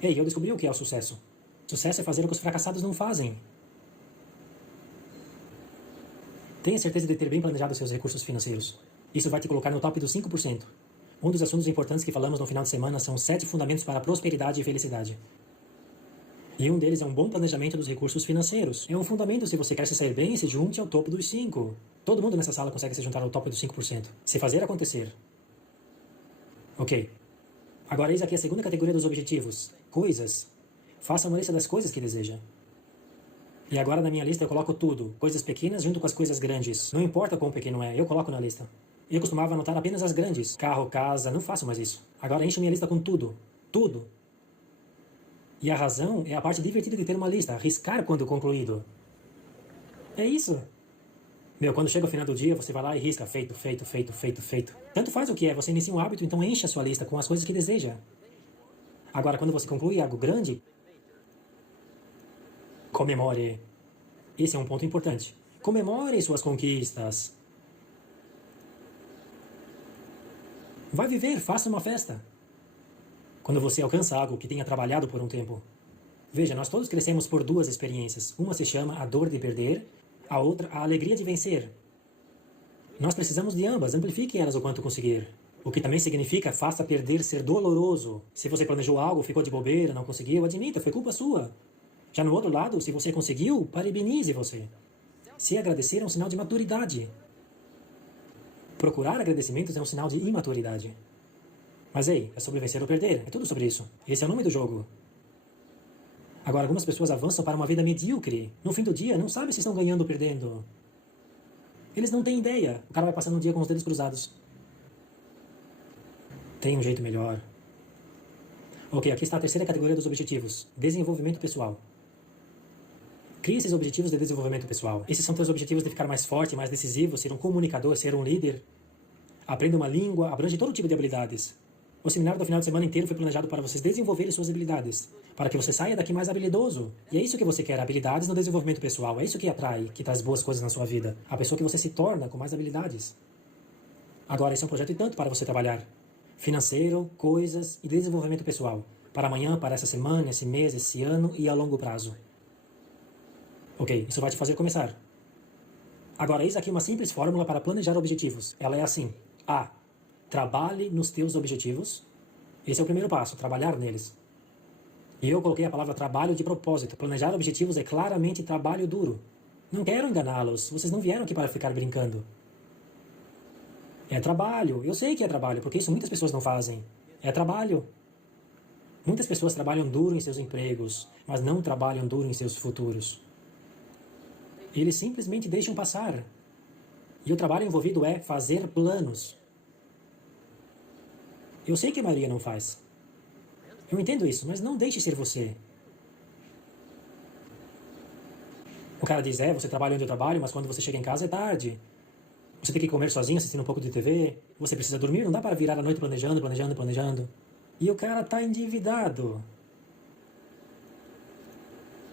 Ei, eu descobri o que é o sucesso. Sucesso é fazer o que os fracassados não fazem. Tenha certeza de ter bem planejado seus recursos financeiros. Isso vai te colocar no top dos 5%. Um dos assuntos importantes que falamos no final de semana são 7 fundamentos para a prosperidade e felicidade. E um deles é um bom planejamento dos recursos financeiros. É um fundamento se você quer se sair bem e se junte ao topo dos 5. Todo mundo nessa sala consegue se juntar ao topo dos 5%. Se fazer acontecer. Ok. Agora eis aqui a segunda categoria dos objetivos. Coisas. Faça uma lista das coisas que deseja. E agora na minha lista eu coloco tudo. Coisas pequenas junto com as coisas grandes. Não importa quão pequeno é, eu coloco na lista. Eu costumava anotar apenas as grandes. Carro, casa, não faço mais isso. Agora encho minha lista com tudo. Tudo. E a razão é a parte divertida de ter uma lista, arriscar quando concluído. É isso. Meu, quando chega o final do dia, você vai lá e risca, feito, feito, feito, feito, feito. Tanto faz o que é, você inicia um hábito, então enche a sua lista com as coisas que deseja. Agora, quando você conclui algo grande, comemore. Esse é um ponto importante. Comemore suas conquistas. Vai viver, faça uma festa. Quando você alcança algo que tenha trabalhado por um tempo. Veja, nós todos crescemos por duas experiências. Uma se chama a dor de perder, a outra a alegria de vencer. Nós precisamos de ambas, amplifique elas o quanto conseguir. O que também significa faça perder ser doloroso. Se você planejou algo, ficou de bobeira, não conseguiu, admita, foi culpa sua. Já no outro lado, se você conseguiu, parabenize você. Se agradecer é um sinal de maturidade. Procurar agradecimentos é um sinal de imaturidade. Mas ei, é sobre vencer ou perder, é tudo sobre isso. Esse é o nome do jogo. Agora, algumas pessoas avançam para uma vida medíocre. No fim do dia, não sabem se estão ganhando ou perdendo. Eles não têm ideia. O cara vai passando um dia com os dedos cruzados. Tem um jeito melhor. Ok, aqui está a terceira categoria dos objetivos. Desenvolvimento pessoal. Crie esses objetivos de desenvolvimento pessoal. Esses são teus objetivos de ficar mais forte, mais decisivo, ser um comunicador, ser um líder. Aprenda uma língua, abrange todo tipo de habilidades. O seminário do final de semana inteiro foi planejado para vocês desenvolverem suas habilidades, para que você saia daqui mais habilidoso. E é isso que você quer, habilidades no desenvolvimento pessoal. É isso que atrai, que traz boas coisas na sua vida. A pessoa que você se torna com mais habilidades. Agora, esse é um projeto e tanto para você trabalhar. Financeiro, coisas e desenvolvimento pessoal. Para amanhã, para essa semana, esse mês, esse ano e a longo prazo. Ok, isso vai te fazer começar. Agora, eis aqui uma simples fórmula para planejar objetivos. Ela é assim. A. Trabalhe nos teus objetivos. Esse é o primeiro passo, trabalhar neles. E eu coloquei a palavra trabalho de propósito. Planejar objetivos é claramente trabalho duro. Não quero enganá-los. Vocês não vieram aqui para ficar brincando. É trabalho. Eu sei que é trabalho, porque isso muitas pessoas não fazem. É trabalho. Muitas pessoas trabalham duro em seus empregos, mas não trabalham duro em seus futuros. Eles simplesmente deixam passar. E o trabalho envolvido é fazer planos. Eu sei que a maioria não faz. Eu entendo isso, mas não deixe ser você. O cara diz, você trabalha onde eu trabalho, mas quando você chega em casa é tarde. Você tem que comer sozinho, assistindo um pouco de TV. Você precisa dormir, não dá para virar a noite planejando, planejando, planejando. E o cara tá endividado.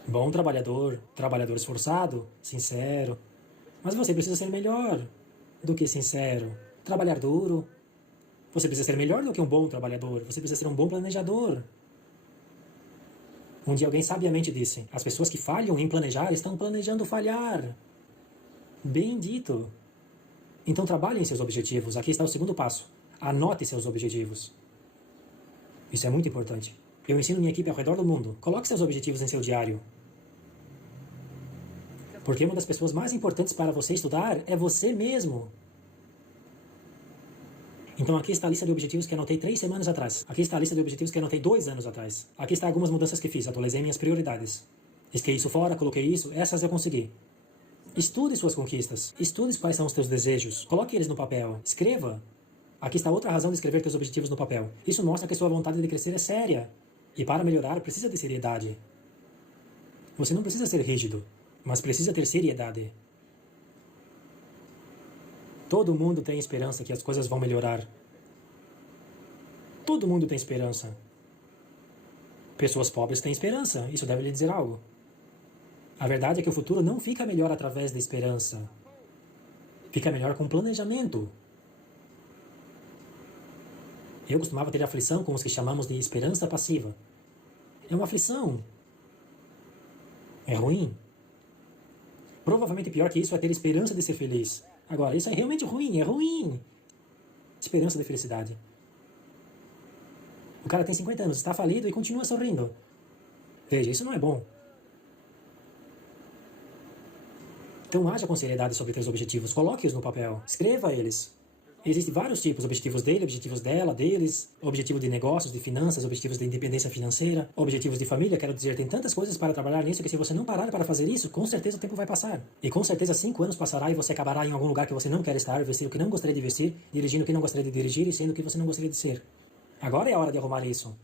Bom trabalhador esforçado, sincero. Mas você precisa ser melhor do que sincero. Trabalhar duro. Você precisa ser melhor do que um bom trabalhador. Você precisa ser um bom planejador. Um dia alguém sabiamente disse, as pessoas que falham em planejar estão planejando falhar. Bem dito. Então trabalhe em seus objetivos. Aqui está o segundo passo. Anote seus objetivos. Isso é muito importante. Eu ensino minha equipe ao redor do mundo. Coloque seus objetivos em seu diário. Porque uma das pessoas mais importantes para você estudar é você mesmo. Então aqui está a lista de objetivos que anotei 3 semanas atrás. Aqui está a lista de objetivos que anotei 2 anos atrás. Aqui está algumas mudanças que fiz. Atualizei minhas prioridades. Risquei isso fora, coloquei isso. Essas eu consegui. Estude suas conquistas. Estude quais são os teus desejos. Coloque eles no papel. Escreva. Aqui está outra razão de escrever teus objetivos no papel. Isso mostra que sua vontade de crescer é séria. E para melhorar, precisa de seriedade. Você não precisa ser rígido, mas precisa ter seriedade. Todo mundo tem esperança que as coisas vão melhorar. Todo mundo tem esperança. Pessoas pobres têm esperança. Isso deve lhe dizer algo. A verdade é que o futuro não fica melhor através da esperança. Fica melhor com planejamento. Eu costumava ter aflição com os que chamamos de esperança passiva. É uma aflição. É ruim. Provavelmente pior que isso é ter esperança de ser feliz. Agora, isso é realmente ruim, é ruim. Esperança de felicidade. O cara tem 50 anos, está falido e continua sorrindo. Veja, isso não é bom. Então haja com seriedade sobre teus objetivos, coloque-os no papel, escreva eles. Existem vários tipos, objetivos dele, objetivos dela, deles, objetivo de negócios, de finanças, objetivos de independência financeira, objetivos de família, quero dizer, tem tantas coisas para trabalhar nisso que se você não parar para fazer isso, com certeza o tempo vai passar. E com certeza 5 anos passará e você acabará em algum lugar que você não quer estar, vestir o que não gostaria de vestir, dirigindo o que não gostaria de dirigir e sendo o que você não gostaria de ser. Agora é a hora de arrumar isso.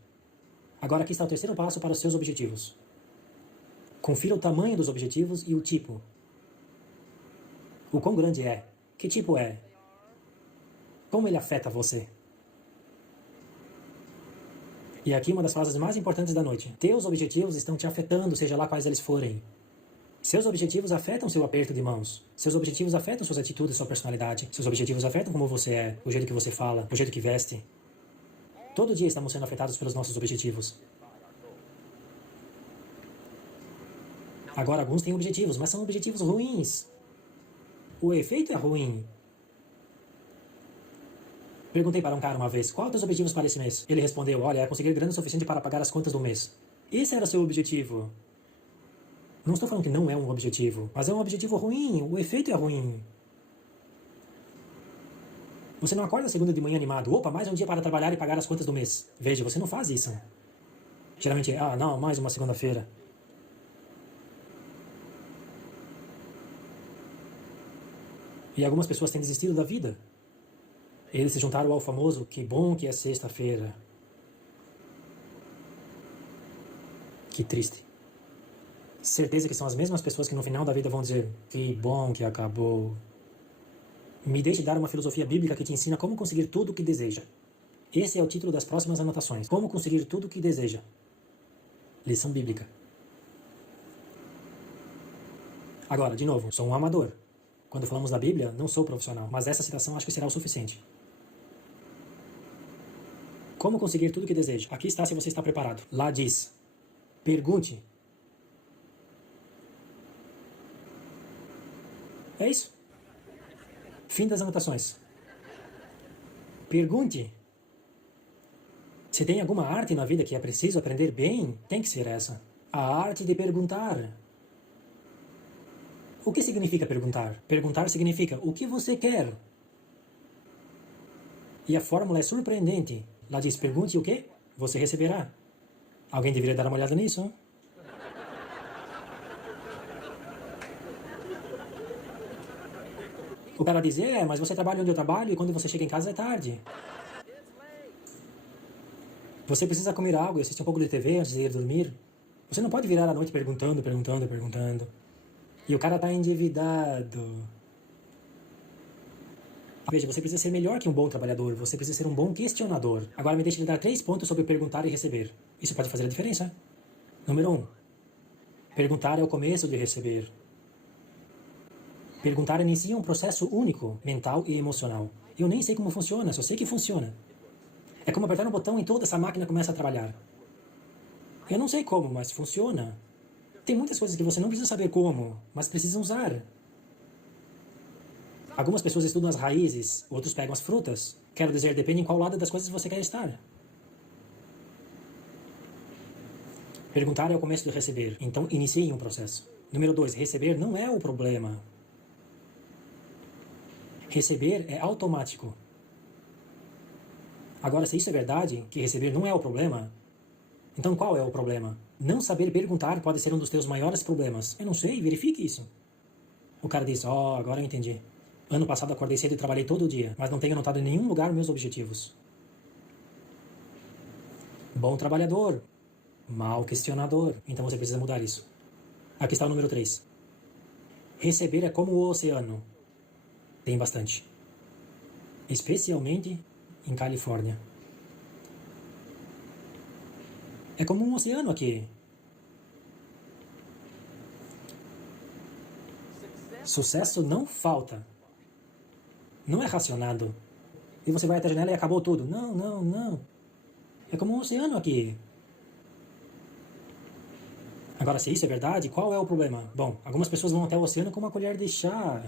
Agora aqui está o terceiro passo para os seus objetivos. Confira o tamanho dos objetivos e o tipo. O quão grande é? Que tipo é? Como ele afeta você? E aqui uma das frases mais importantes da noite. Teus objetivos estão te afetando, seja lá quais eles forem. Seus objetivos afetam seu aperto de mãos. Seus objetivos afetam suas atitudes, sua personalidade. Seus objetivos afetam como você é, o jeito que você fala, o jeito que veste. Todo dia estamos sendo afetados pelos nossos objetivos. Agora, alguns têm objetivos, mas são objetivos ruins. O efeito é ruim. Perguntei para um cara uma vez, qual é os teus objetivos para esse mês? Ele respondeu, olha, é conseguir grana suficiente para pagar as contas do mês. Esse era seu objetivo. Não estou falando que não é um objetivo, mas é um objetivo ruim, o efeito é ruim. Você não acorda segunda de manhã animado, opa, mais um dia para trabalhar e pagar as contas do mês. Veja, você não faz isso. Geralmente é, não, mais uma segunda-feira. E algumas pessoas têm desistido da vida. Eles se juntaram ao famoso, que bom que é sexta-feira. Que triste. Certeza que são as mesmas pessoas que no final da vida vão dizer, que bom que acabou. Me deixe dar uma filosofia bíblica que te ensina como conseguir tudo o que deseja. Esse é o título das próximas anotações. Como conseguir tudo o que deseja. Lição bíblica. Agora, de novo, sou um amador. Quando falamos da Bíblia, não sou profissional, mas essa citação acho que será o suficiente. Como conseguir tudo o que deseja? Aqui está se você está preparado. Lá diz, pergunte. É isso. Fim das anotações. Pergunte. Se tem alguma arte na vida que é preciso aprender bem, tem que ser essa. A arte de perguntar. O que significa perguntar? Perguntar significa o que você quer. E a fórmula é surpreendente. Lá diz, pergunte o quê? Você receberá. Alguém deveria dar uma olhada nisso? O cara diz, mas você trabalha onde eu trabalho e quando você chega em casa é tarde. Você precisa comer algo e assistir um pouco de TV antes de ir dormir. Você não pode virar à noite perguntando. E o cara está endividado. Veja, você precisa ser melhor que um bom trabalhador. Você precisa ser um bom questionador. Agora me deixe lhe dar 3 pontos sobre perguntar e receber. Isso pode fazer a diferença. Número 1. Perguntar é o começo de receber. Perguntar inicia um processo único, mental e emocional. Eu nem sei como funciona, só sei que funciona. É como apertar um botão e toda essa máquina começa a trabalhar. Eu não sei como, mas funciona. Tem muitas coisas que você não precisa saber como, mas precisa usar. Algumas pessoas estudam as raízes, outros pegam as frutas. Quero dizer, depende em qual lado das coisas você quer estar. Perguntar é o começo de receber, então inicie um processo. Número 2, receber não é o problema. Receber é automático. Agora, se isso é verdade, que receber não é o problema, então qual é o problema? Não saber perguntar pode ser um dos teus maiores problemas. Eu não sei, verifique isso. O cara diz, agora eu entendi. Ano passado acordei cedo e trabalhei todo dia, mas não tenho anotado em nenhum lugar meus objetivos. Bom trabalhador, mau questionador. Então você precisa mudar isso. Aqui está o número 3. Receber é como o oceano. Tem bastante. Especialmente em Califórnia. É como um oceano aqui. Sucesso não falta. Não é racionado. e você vai até a janela e acabou tudo. Não, não, não. É como um oceano aqui. Agora, se isso é verdade, qual é o problema? Bom, algumas pessoas vão até o oceano com uma colher de chá.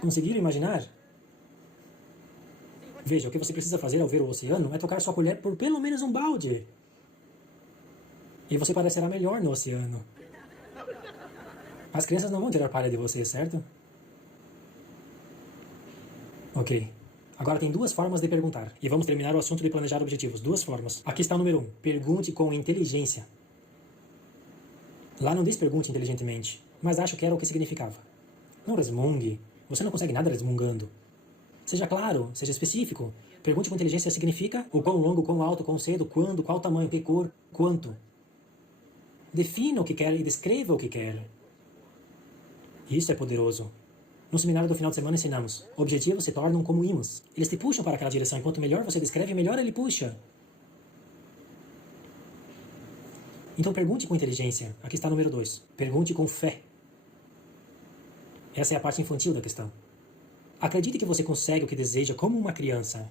Conseguiram imaginar? Veja, o que você precisa fazer ao ver o oceano é tocar sua colher por pelo menos um balde. E você parecerá melhor no oceano. As crianças não vão tirar palha de você, certo? Ok. Agora tem duas formas de perguntar. E vamos terminar o assunto de planejar objetivos. Duas formas. Aqui está o número 1. Pergunte com inteligência. Lá não diz pergunte inteligentemente, mas acho que era o que significava. Não resmungue. Você não consegue nada resmungando. Seja claro, seja específico. Pergunte com inteligência significa o quão longo, quão alto, quão cedo, quando, qual tamanho, que cor, quanto. Defina o que quer e descreva o que quer. Isso é poderoso. No seminário do final de semana ensinamos: objetivos se tornam como ímãs. Eles te puxam para aquela direção, e quanto melhor você descreve, melhor ele puxa. Então pergunte com inteligência. Aqui está o número 2. Pergunte com fé. Essa é a parte infantil da questão. Acredite que você consegue o que deseja como uma criança.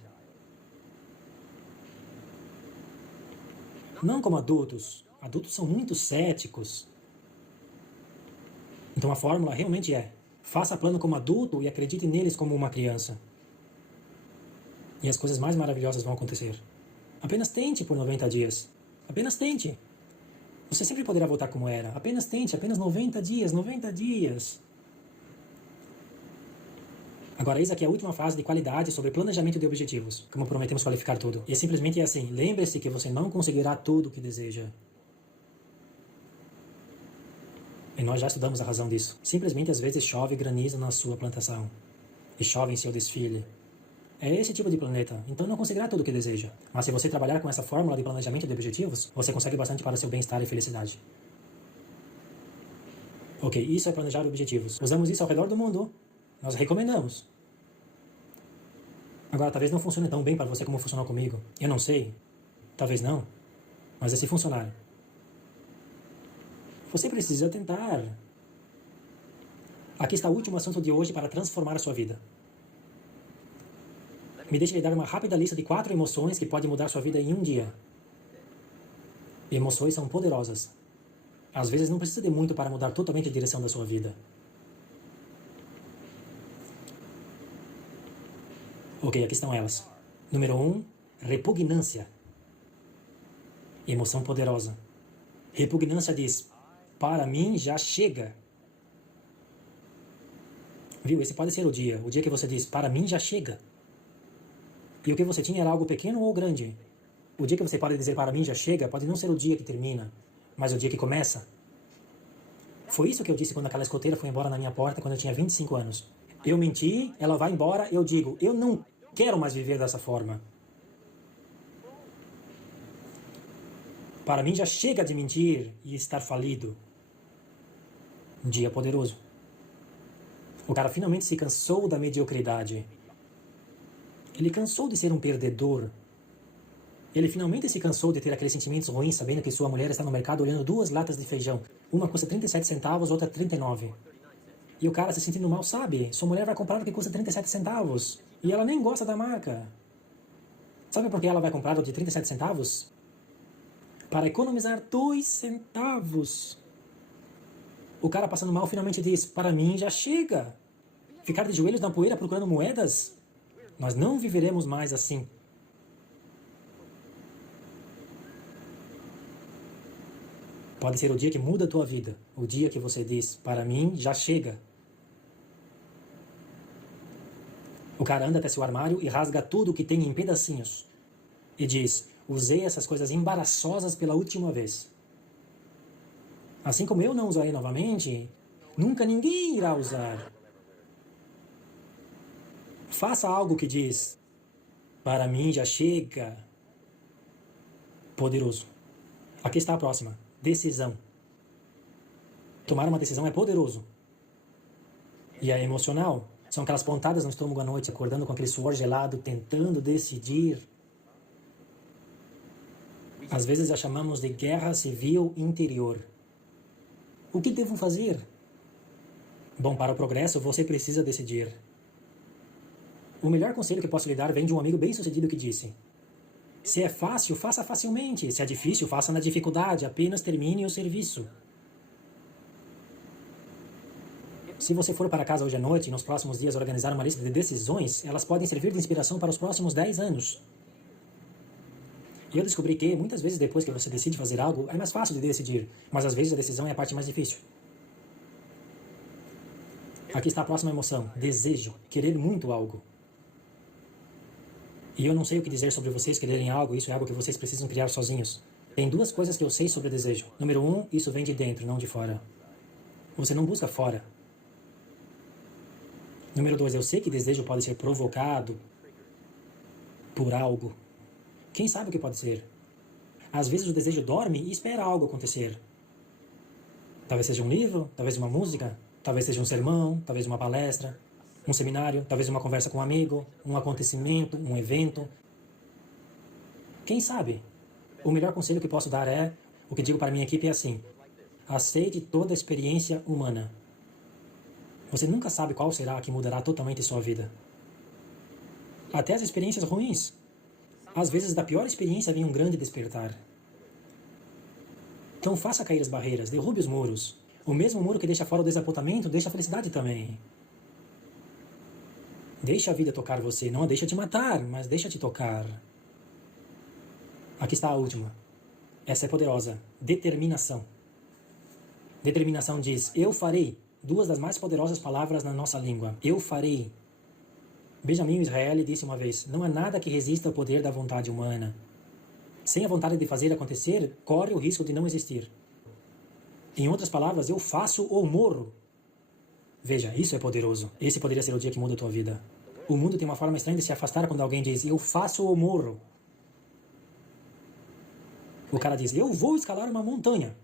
Não como adultos. Adultos são muito céticos. Então a fórmula realmente é: faça plano como adulto e acredite neles como uma criança. E as coisas mais maravilhosas vão acontecer. Apenas tente por 90 dias. Apenas tente. Você sempre poderá voltar como era. Apenas tente, apenas 90 dias, 90 dias. Agora, eis aqui a última fase de qualidade sobre planejamento de objetivos. Como prometemos qualificar tudo. E simplesmente é assim: lembre-se que você não conseguirá tudo o que deseja. E nós já estudamos a razão disso. Simplesmente às vezes chove e graniza na sua plantação. E chove em seu desfile. É esse tipo de planeta, então não conseguirá tudo o que deseja. Mas se você trabalhar com essa fórmula de planejamento de objetivos, você consegue bastante para seu bem-estar e felicidade. Ok, isso é planejar objetivos. Usamos isso ao redor do mundo. Nós recomendamos. Agora, talvez não funcione tão bem para você como funcionou comigo. Eu não sei. Talvez não. Mas e se funcionar? Você precisa tentar. Aqui está o último assunto de hoje para transformar a sua vida. Me deixe lhe dar uma rápida lista de 4 emoções que podem mudar sua vida em um dia. Emoções são poderosas. Às vezes não precisa de muito para mudar totalmente a direção da sua vida. Ok, aqui estão elas. Número 1, repugnância. Emoção poderosa. Repugnância diz: para mim já chega. Viu? Esse pode ser o dia que você diz: para mim já chega. E o que você tinha era algo pequeno ou grande. O dia que você pode dizer para mim já chega pode não ser o dia que termina, mas o dia que começa. Foi isso que eu disse quando aquela escoteira foi embora na minha porta quando eu tinha 25 anos. Eu menti, ela vai embora, eu digo: eu não quero mais viver dessa forma. Para mim já chega de mentir e estar falido. Um dia poderoso. O cara finalmente se cansou da mediocridade. Ele cansou de ser um perdedor. Ele finalmente se cansou de ter aqueles sentimentos ruins sabendo que sua mulher está no mercado olhando 2 latas de feijão. Uma custa 37 centavos, outra 39. E o cara se sentindo mal, sabe? Sua mulher vai comprar o que custa 37 centavos. E ela nem gosta da marca. Sabe por que ela vai comprar o de 37 centavos? Para economizar 2 centavos. O cara passando mal finalmente diz: para mim já chega. Ficar de joelhos na poeira procurando moedas? Nós não viveremos mais assim. Pode ser o dia que muda a tua vida. O dia que você diz: para mim já chega. O cara anda até seu armário e rasga tudo o que tem em pedacinhos. E diz: usei essas coisas embaraçosas pela última vez. Assim como eu não usarei novamente, nunca ninguém irá usar. Faça algo que diz: para mim já chega. Poderoso. Aqui está a próxima. Decisão. Tomar uma decisão é poderoso. E é emocional. São aquelas pontadas no estômago à noite, acordando com aquele suor gelado, tentando decidir. Às vezes a chamamos de guerra civil interior. O que devo fazer? Bom, para o progresso você precisa decidir. O melhor conselho que posso lhe dar vem de um amigo bem-sucedido que disse: se é fácil, faça facilmente. Se é difícil, faça na dificuldade. Apenas termine o serviço. Se você for para casa hoje à noite e nos próximos dias organizar uma lista de decisões, elas podem servir de inspiração para os próximos 10 anos. E eu descobri que, muitas vezes depois que você decide fazer algo, é mais fácil de decidir, mas às vezes a decisão é a parte mais difícil. Aqui está a próxima emoção: desejo, querer muito algo. E eu não sei o que dizer sobre vocês quererem algo, isso é algo que vocês precisam criar sozinhos. Tem duas coisas que eu sei sobre desejo. Número 1, isso vem de dentro, não de fora. Você não busca fora. Número 2, eu sei que desejo pode ser provocado por algo. Quem sabe o que pode ser? Às vezes o desejo dorme e espera algo acontecer. Talvez seja um livro, talvez uma música, talvez seja um sermão, talvez uma palestra, um seminário, talvez uma conversa com um amigo, um acontecimento, um evento. Quem sabe? O melhor conselho que posso dar é, o que digo para minha equipe é assim: aceite toda a experiência humana. Você nunca sabe qual será a que mudará totalmente sua vida. Até as experiências ruins. Às vezes da pior experiência vem um grande despertar. Então faça cair as barreiras, derrube os muros. O mesmo muro que deixa fora o desapontamento, deixa a felicidade também. Deixa a vida tocar você, não a deixa te matar, mas deixa te tocar. Aqui está a última. Essa é poderosa. Determinação. Determinação diz: eu farei. Duas das mais poderosas palavras na nossa língua. Eu farei. Benjamin Disraeli disse uma vez: não há nada que resista ao poder da vontade humana. Sem a vontade de fazer acontecer, corre o risco de não existir. Em outras palavras, eu faço ou morro. Veja, isso é poderoso. Esse poderia ser o dia que muda a tua vida. O mundo tem uma forma estranha de se afastar quando alguém diz: eu faço ou morro. O cara diz: eu vou escalar uma montanha.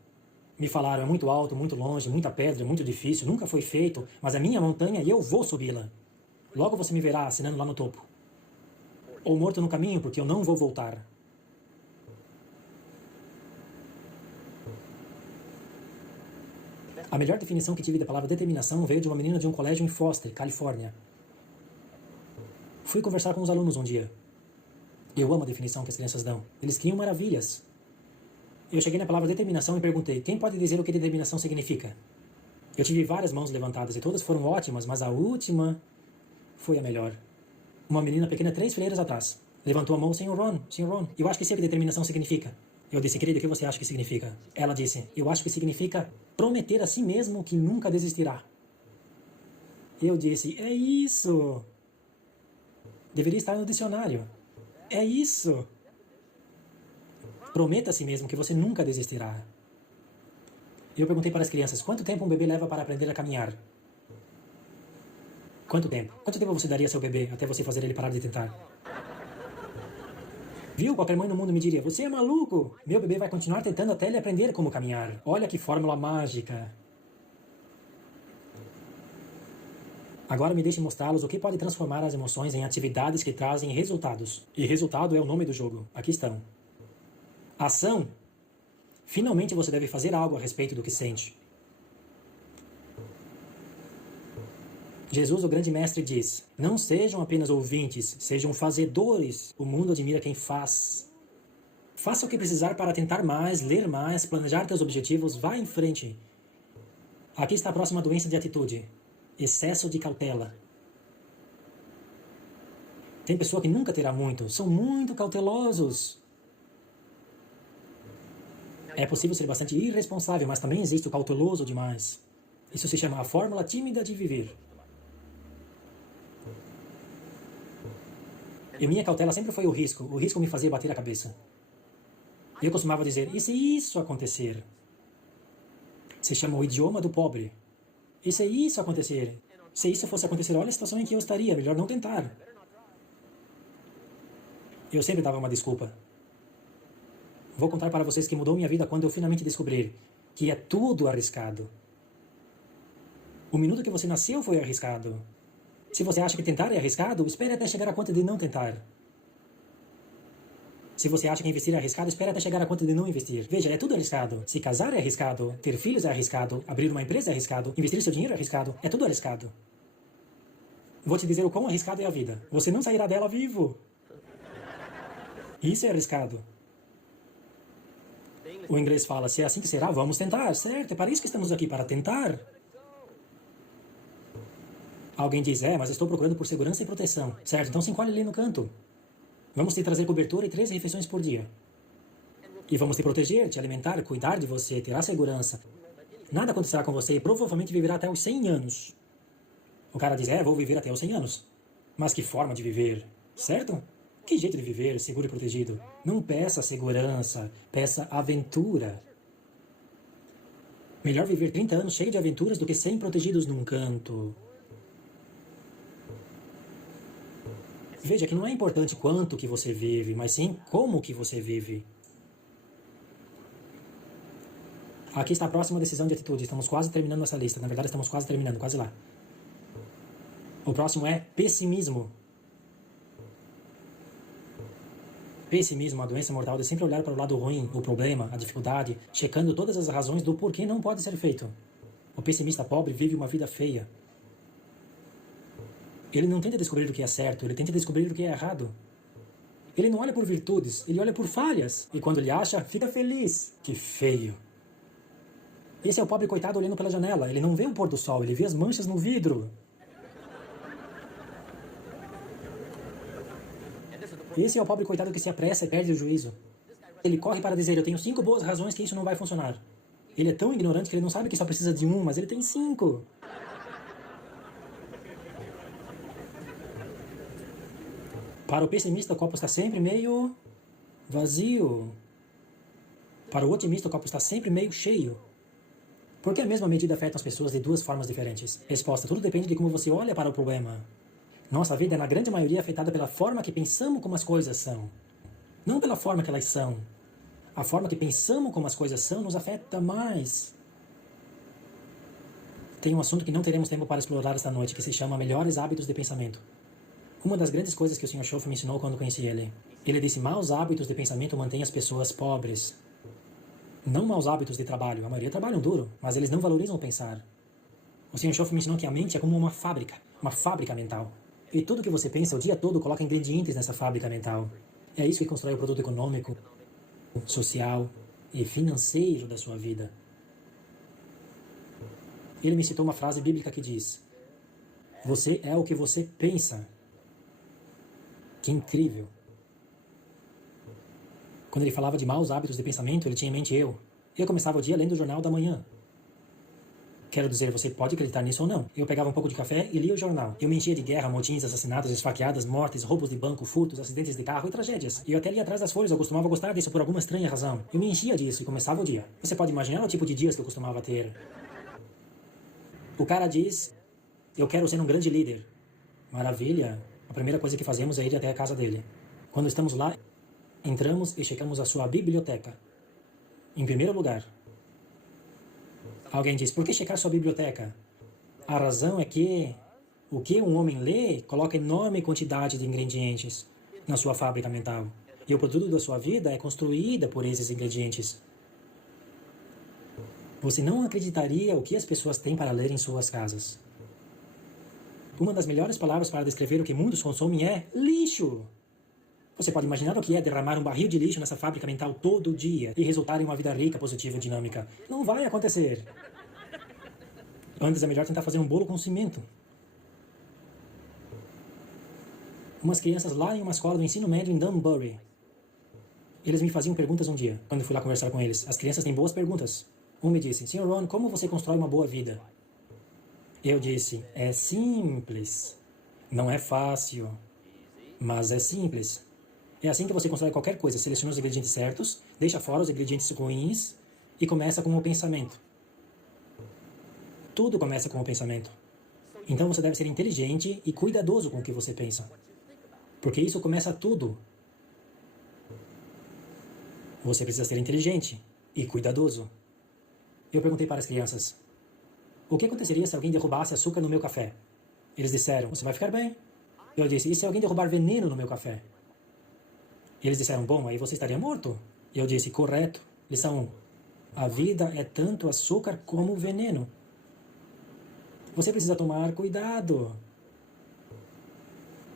Me falaram, é muito alto, muito longe, muita pedra, muito difícil, nunca foi feito, mas é minha montanha e eu vou subi-la. Logo você me verá assinando lá no topo. Ou morto no caminho, porque eu não vou voltar. A melhor definição que tive da palavra determinação veio de uma menina de um colégio em Foster, Califórnia. Fui conversar com os alunos um dia. Eu amo a definição que as crianças dão. Eles criam maravilhas. Eu cheguei na palavra determinação e perguntei: quem pode dizer o que determinação significa? Eu tive várias mãos levantadas e todas foram ótimas, mas a última foi a melhor. Uma menina pequena 3 fileiras atrás levantou a mão: Sr. Ron, eu acho que sei o que determinação significa. Eu disse: querida, o que você acha que significa? Ela disse: eu acho que significa prometer a si mesmo que nunca desistirá. Eu disse: é isso. Deveria estar no dicionário. É isso. Prometa a si mesmo que você nunca desistirá. Eu perguntei para as crianças: quanto tempo um bebê leva para aprender a caminhar? Quanto tempo? Quanto tempo você daria a seu bebê até você fazer ele parar de tentar? Viu? Qualquer mãe no mundo me diria: você é maluco! Meu bebê vai continuar tentando até ele aprender como caminhar. Olha que fórmula mágica. Agora me deixe mostrá-los o que pode transformar as emoções em atividades que trazem resultados. E resultado é o nome do jogo. Aqui estão. Ação. Finalmente você deve fazer algo a respeito do que sente. Jesus, o grande mestre, diz: não sejam apenas ouvintes, sejam fazedores. O mundo admira quem faz. Faça o que precisar para tentar mais, ler mais, planejar teus objetivos, vá em frente. Aqui está a próxima doença de atitude: excesso de cautela. Tem pessoa que nunca terá muito, são muito cautelosos. É possível ser bastante irresponsável, mas também existe o cauteloso demais. Isso se chama a fórmula tímida de viver. E minha cautela sempre foi o risco. O risco me fazia bater a cabeça. Eu costumava dizer: e se isso acontecer? Se chama o idioma do pobre. E se isso acontecer? Se isso fosse acontecer, olha a situação em que eu estaria. Melhor não tentar. Eu sempre dava uma desculpa. Vou contar para vocês que mudou minha vida quando eu finalmente descobri que é tudo arriscado. O minuto que você nasceu foi arriscado. Se você acha que tentar é arriscado, espere até chegar à conta de não tentar. Se você acha que investir é arriscado, espere até chegar à conta de não investir. Veja, é tudo arriscado. Se casar é arriscado, ter filhos é arriscado, abrir uma empresa é arriscado, investir seu dinheiro é arriscado, é tudo arriscado. Vou te dizer o quão arriscado é a vida. Você não sairá dela vivo. Isso é arriscado. O inglês fala, se é assim que será, vamos tentar, certo? É para isso que estamos aqui, para tentar. Alguém diz, mas estou procurando por segurança e proteção. Certo, então se encolhe ali no canto. Vamos te trazer cobertura e 3 refeições por dia. E vamos te proteger, te alimentar, cuidar de você, terá segurança. Nada acontecerá com você e provavelmente viverá até os 100 anos. O cara diz, vou viver até os 100 anos. Mas que forma de viver, certo? Que jeito de viver, seguro e protegido? Não peça segurança, peça aventura. Melhor viver 30 anos cheio de aventuras do que 100 protegidos num canto. Veja que não é importante quanto que você vive, mas sim como que você vive. Aqui está a próxima decisão de atitude. Estamos quase terminando essa lista. Na verdade, estamos quase terminando, quase lá. O próximo é pessimismo. Pessimismo, a doença mortal de sempre olhar para o lado ruim, o problema, a dificuldade, checando todas as razões do porquê não pode ser feito. O pessimista pobre vive uma vida feia. Ele não tenta descobrir o que é certo, ele tenta descobrir o que é errado. Ele não olha por virtudes, ele olha por falhas. E quando ele acha, fica feliz. Que feio. Esse é o pobre coitado olhando pela janela. Ele não vê o pôr do sol, ele vê as manchas no vidro. Esse é o pobre coitado que se apressa e perde o juízo. Ele corre para dizer, eu tenho 5 boas razões que isso não vai funcionar. Ele é tão ignorante que ele não sabe que só precisa de 1, mas ele tem 5. Para o pessimista, o copo está sempre meio vazio. Para o otimista, o copo está sempre meio cheio. Por que a mesma medida afeta as pessoas de 2 formas diferentes? Resposta, tudo depende de como você olha para o problema. Nossa vida é, na grande maioria, afetada pela forma que pensamos como as coisas são. Não pela forma que elas são. A forma que pensamos como as coisas são nos afeta mais. Tem um assunto que não teremos tempo para explorar esta noite, que se chama Melhores Hábitos de Pensamento. Uma das grandes coisas que o Sr. Schoff me ensinou quando conheci ele. Ele disse, maus hábitos de pensamento mantêm as pessoas pobres. Não maus hábitos de trabalho. A maioria trabalham duro, mas eles não valorizam o pensar. O Sr. Schoff me ensinou que a mente é como uma fábrica mental. E tudo que você pensa o dia todo coloca ingredientes nessa fábrica mental. É isso que constrói o produto econômico, social e financeiro da sua vida. Ele me citou uma frase bíblica que diz, você é o que você pensa. Que incrível. Quando ele falava de maus hábitos de pensamento, ele tinha em mente eu. Eu começava o dia lendo o jornal da manhã. Quero dizer, você pode acreditar nisso ou não. Eu pegava um pouco de café e lia o jornal. Eu me enchia de guerra, motins, assassinatos, esfaqueadas, mortes, roubos de banco, furtos, acidentes de carro e tragédias. E eu até lia atrás das folhas, eu costumava gostar disso por alguma estranha razão. Eu me enchia disso e começava o dia. Você pode imaginar o tipo de dias que eu costumava ter. O cara diz, eu quero ser um grande líder. Maravilha. A primeira coisa que fazemos é ir até a casa dele. Quando estamos lá, entramos e checamos a sua biblioteca. Em primeiro lugar. Alguém diz, por que checar sua biblioteca? A razão é que o que um homem lê coloca enorme quantidade de ingredientes na sua fábrica mental. E o produto da sua vida é construída por esses ingredientes. Você não acreditaria o que as pessoas têm para ler em suas casas. Uma das melhores palavras para descrever o que muitos consomem é lixo. Você pode imaginar o que é derramar um barril de lixo nessa fábrica mental todo dia e resultar em uma vida rica, positiva e dinâmica. Não vai acontecer. Antes é melhor tentar fazer um bolo com cimento. Umas crianças lá em uma escola do ensino médio em Dunbury. Eles me faziam perguntas um dia, quando fui lá conversar com eles. As crianças têm boas perguntas. Um me disse, Sr. Ron, como você constrói uma boa vida? Eu disse, é simples. Não é fácil, mas é simples. É assim que você constrói qualquer coisa. Seleciona os ingredientes certos, deixa fora os ingredientes ruins e começa com o pensamento. Tudo começa com o pensamento. Então você deve ser inteligente e cuidadoso com o que você pensa. Porque isso começa tudo. Você precisa ser inteligente e cuidadoso. Eu perguntei para as crianças, o que aconteceria se alguém derrubasse açúcar no meu café? Eles disseram, você vai ficar bem. Eu disse, e se alguém derrubar veneno no meu café? Eles disseram, bom, aí você estaria morto. Eu disse, correto. Lição 1. A vida é tanto açúcar como veneno. Você precisa tomar cuidado.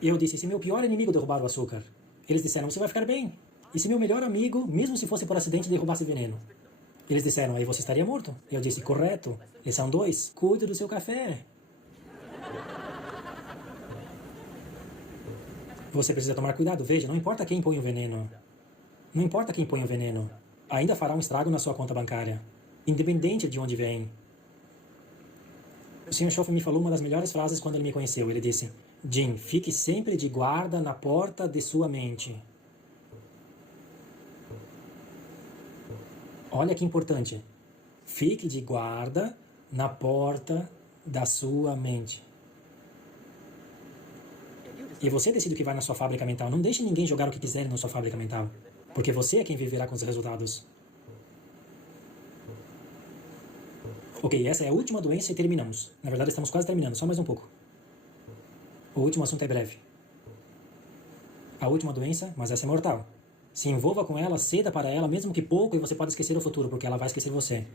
E eu disse, e se meu pior inimigo derrubar o açúcar? Eles disseram, você vai ficar bem. E se meu melhor amigo, mesmo se fosse por acidente, derrubasse veneno? Eles disseram, aí você estaria morto. Eu disse, correto. Lição 2, cuide do seu café. Você precisa tomar cuidado. Veja, não importa quem põe o veneno. Não importa quem põe o veneno. Ainda fará um estrago na sua conta bancária. Independente de onde vem. O Sr. Schoff me falou uma das melhores frases quando ele me conheceu. Ele disse, Jim, fique sempre de guarda na porta de sua mente. Olha que importante. Fique de guarda na porta da sua mente. E você decide o que vai na sua fábrica mental. Não deixe ninguém jogar o que quiser na sua fábrica mental. Porque você é quem viverá com os resultados. Ok, essa é a última doença e terminamos. Na verdade, estamos quase terminando, só mais um pouco. O último assunto é breve. A última doença, mas essa é mortal. Se envolva com ela, ceda para ela, mesmo que pouco, e você pode esquecer o futuro, porque ela vai esquecer você.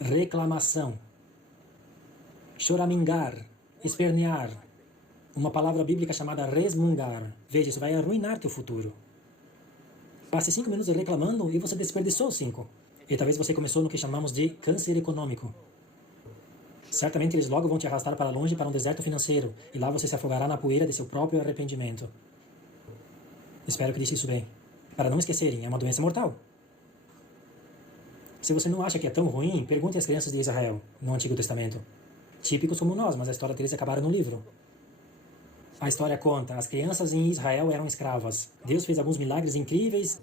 Reclamação. Choramingar. Espernear. Uma palavra bíblica chamada resmungar. Veja, isso vai arruinar teu futuro. Passe 5 minutos reclamando e você desperdiçou 5. E talvez você começou no que chamamos de câncer econômico. Certamente eles logo vão te arrastar para longe para um deserto financeiro, e lá você se afogará na poeira de seu próprio arrependimento. Espero que disse isso bem. Para não esquecerem, é uma doença mortal. Se você não acha que é tão ruim, pergunte às crianças de Israel, no Antigo Testamento. Típicos como nós, mas a história deles acabaram no livro. A história conta, as crianças em Israel eram escravas. Deus fez alguns milagres incríveis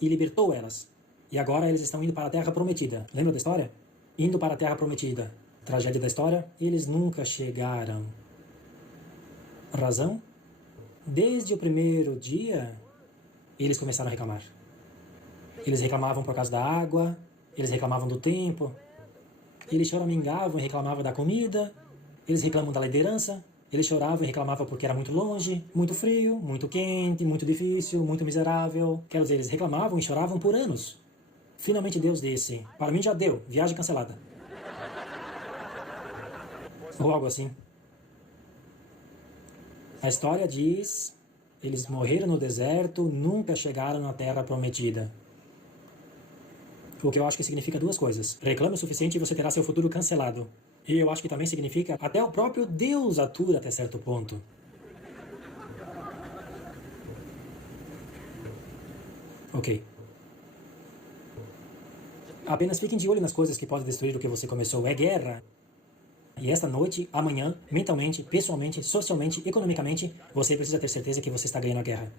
e libertou elas. E agora eles estão indo para a Terra Prometida. Lembra da história? Indo para a Terra Prometida. Tragédia da história, eles nunca chegaram. Razão? Desde o primeiro dia, eles começaram a reclamar. Eles reclamavam por causa da água, eles reclamavam do tempo, eles choramingavam e reclamavam da comida, eles reclamam da liderança, eles choravam e reclamavam porque era muito longe, muito frio, muito quente, muito difícil, muito miserável. Quero dizer, eles reclamavam e choravam por anos. Finalmente Deus disse, para mim já deu, viagem cancelada. Ou algo assim. A história diz, eles morreram no deserto, nunca chegaram na terra prometida. O que eu acho que significa duas coisas. Reclame o suficiente e você terá seu futuro cancelado. E eu acho que também significa até o próprio Deus atura até certo ponto. Ok. Apenas fiquem de olho nas coisas que podem destruir o que você começou. É guerra. E esta noite, amanhã, mentalmente, pessoalmente, socialmente, economicamente, você precisa ter certeza que você está ganhando a guerra.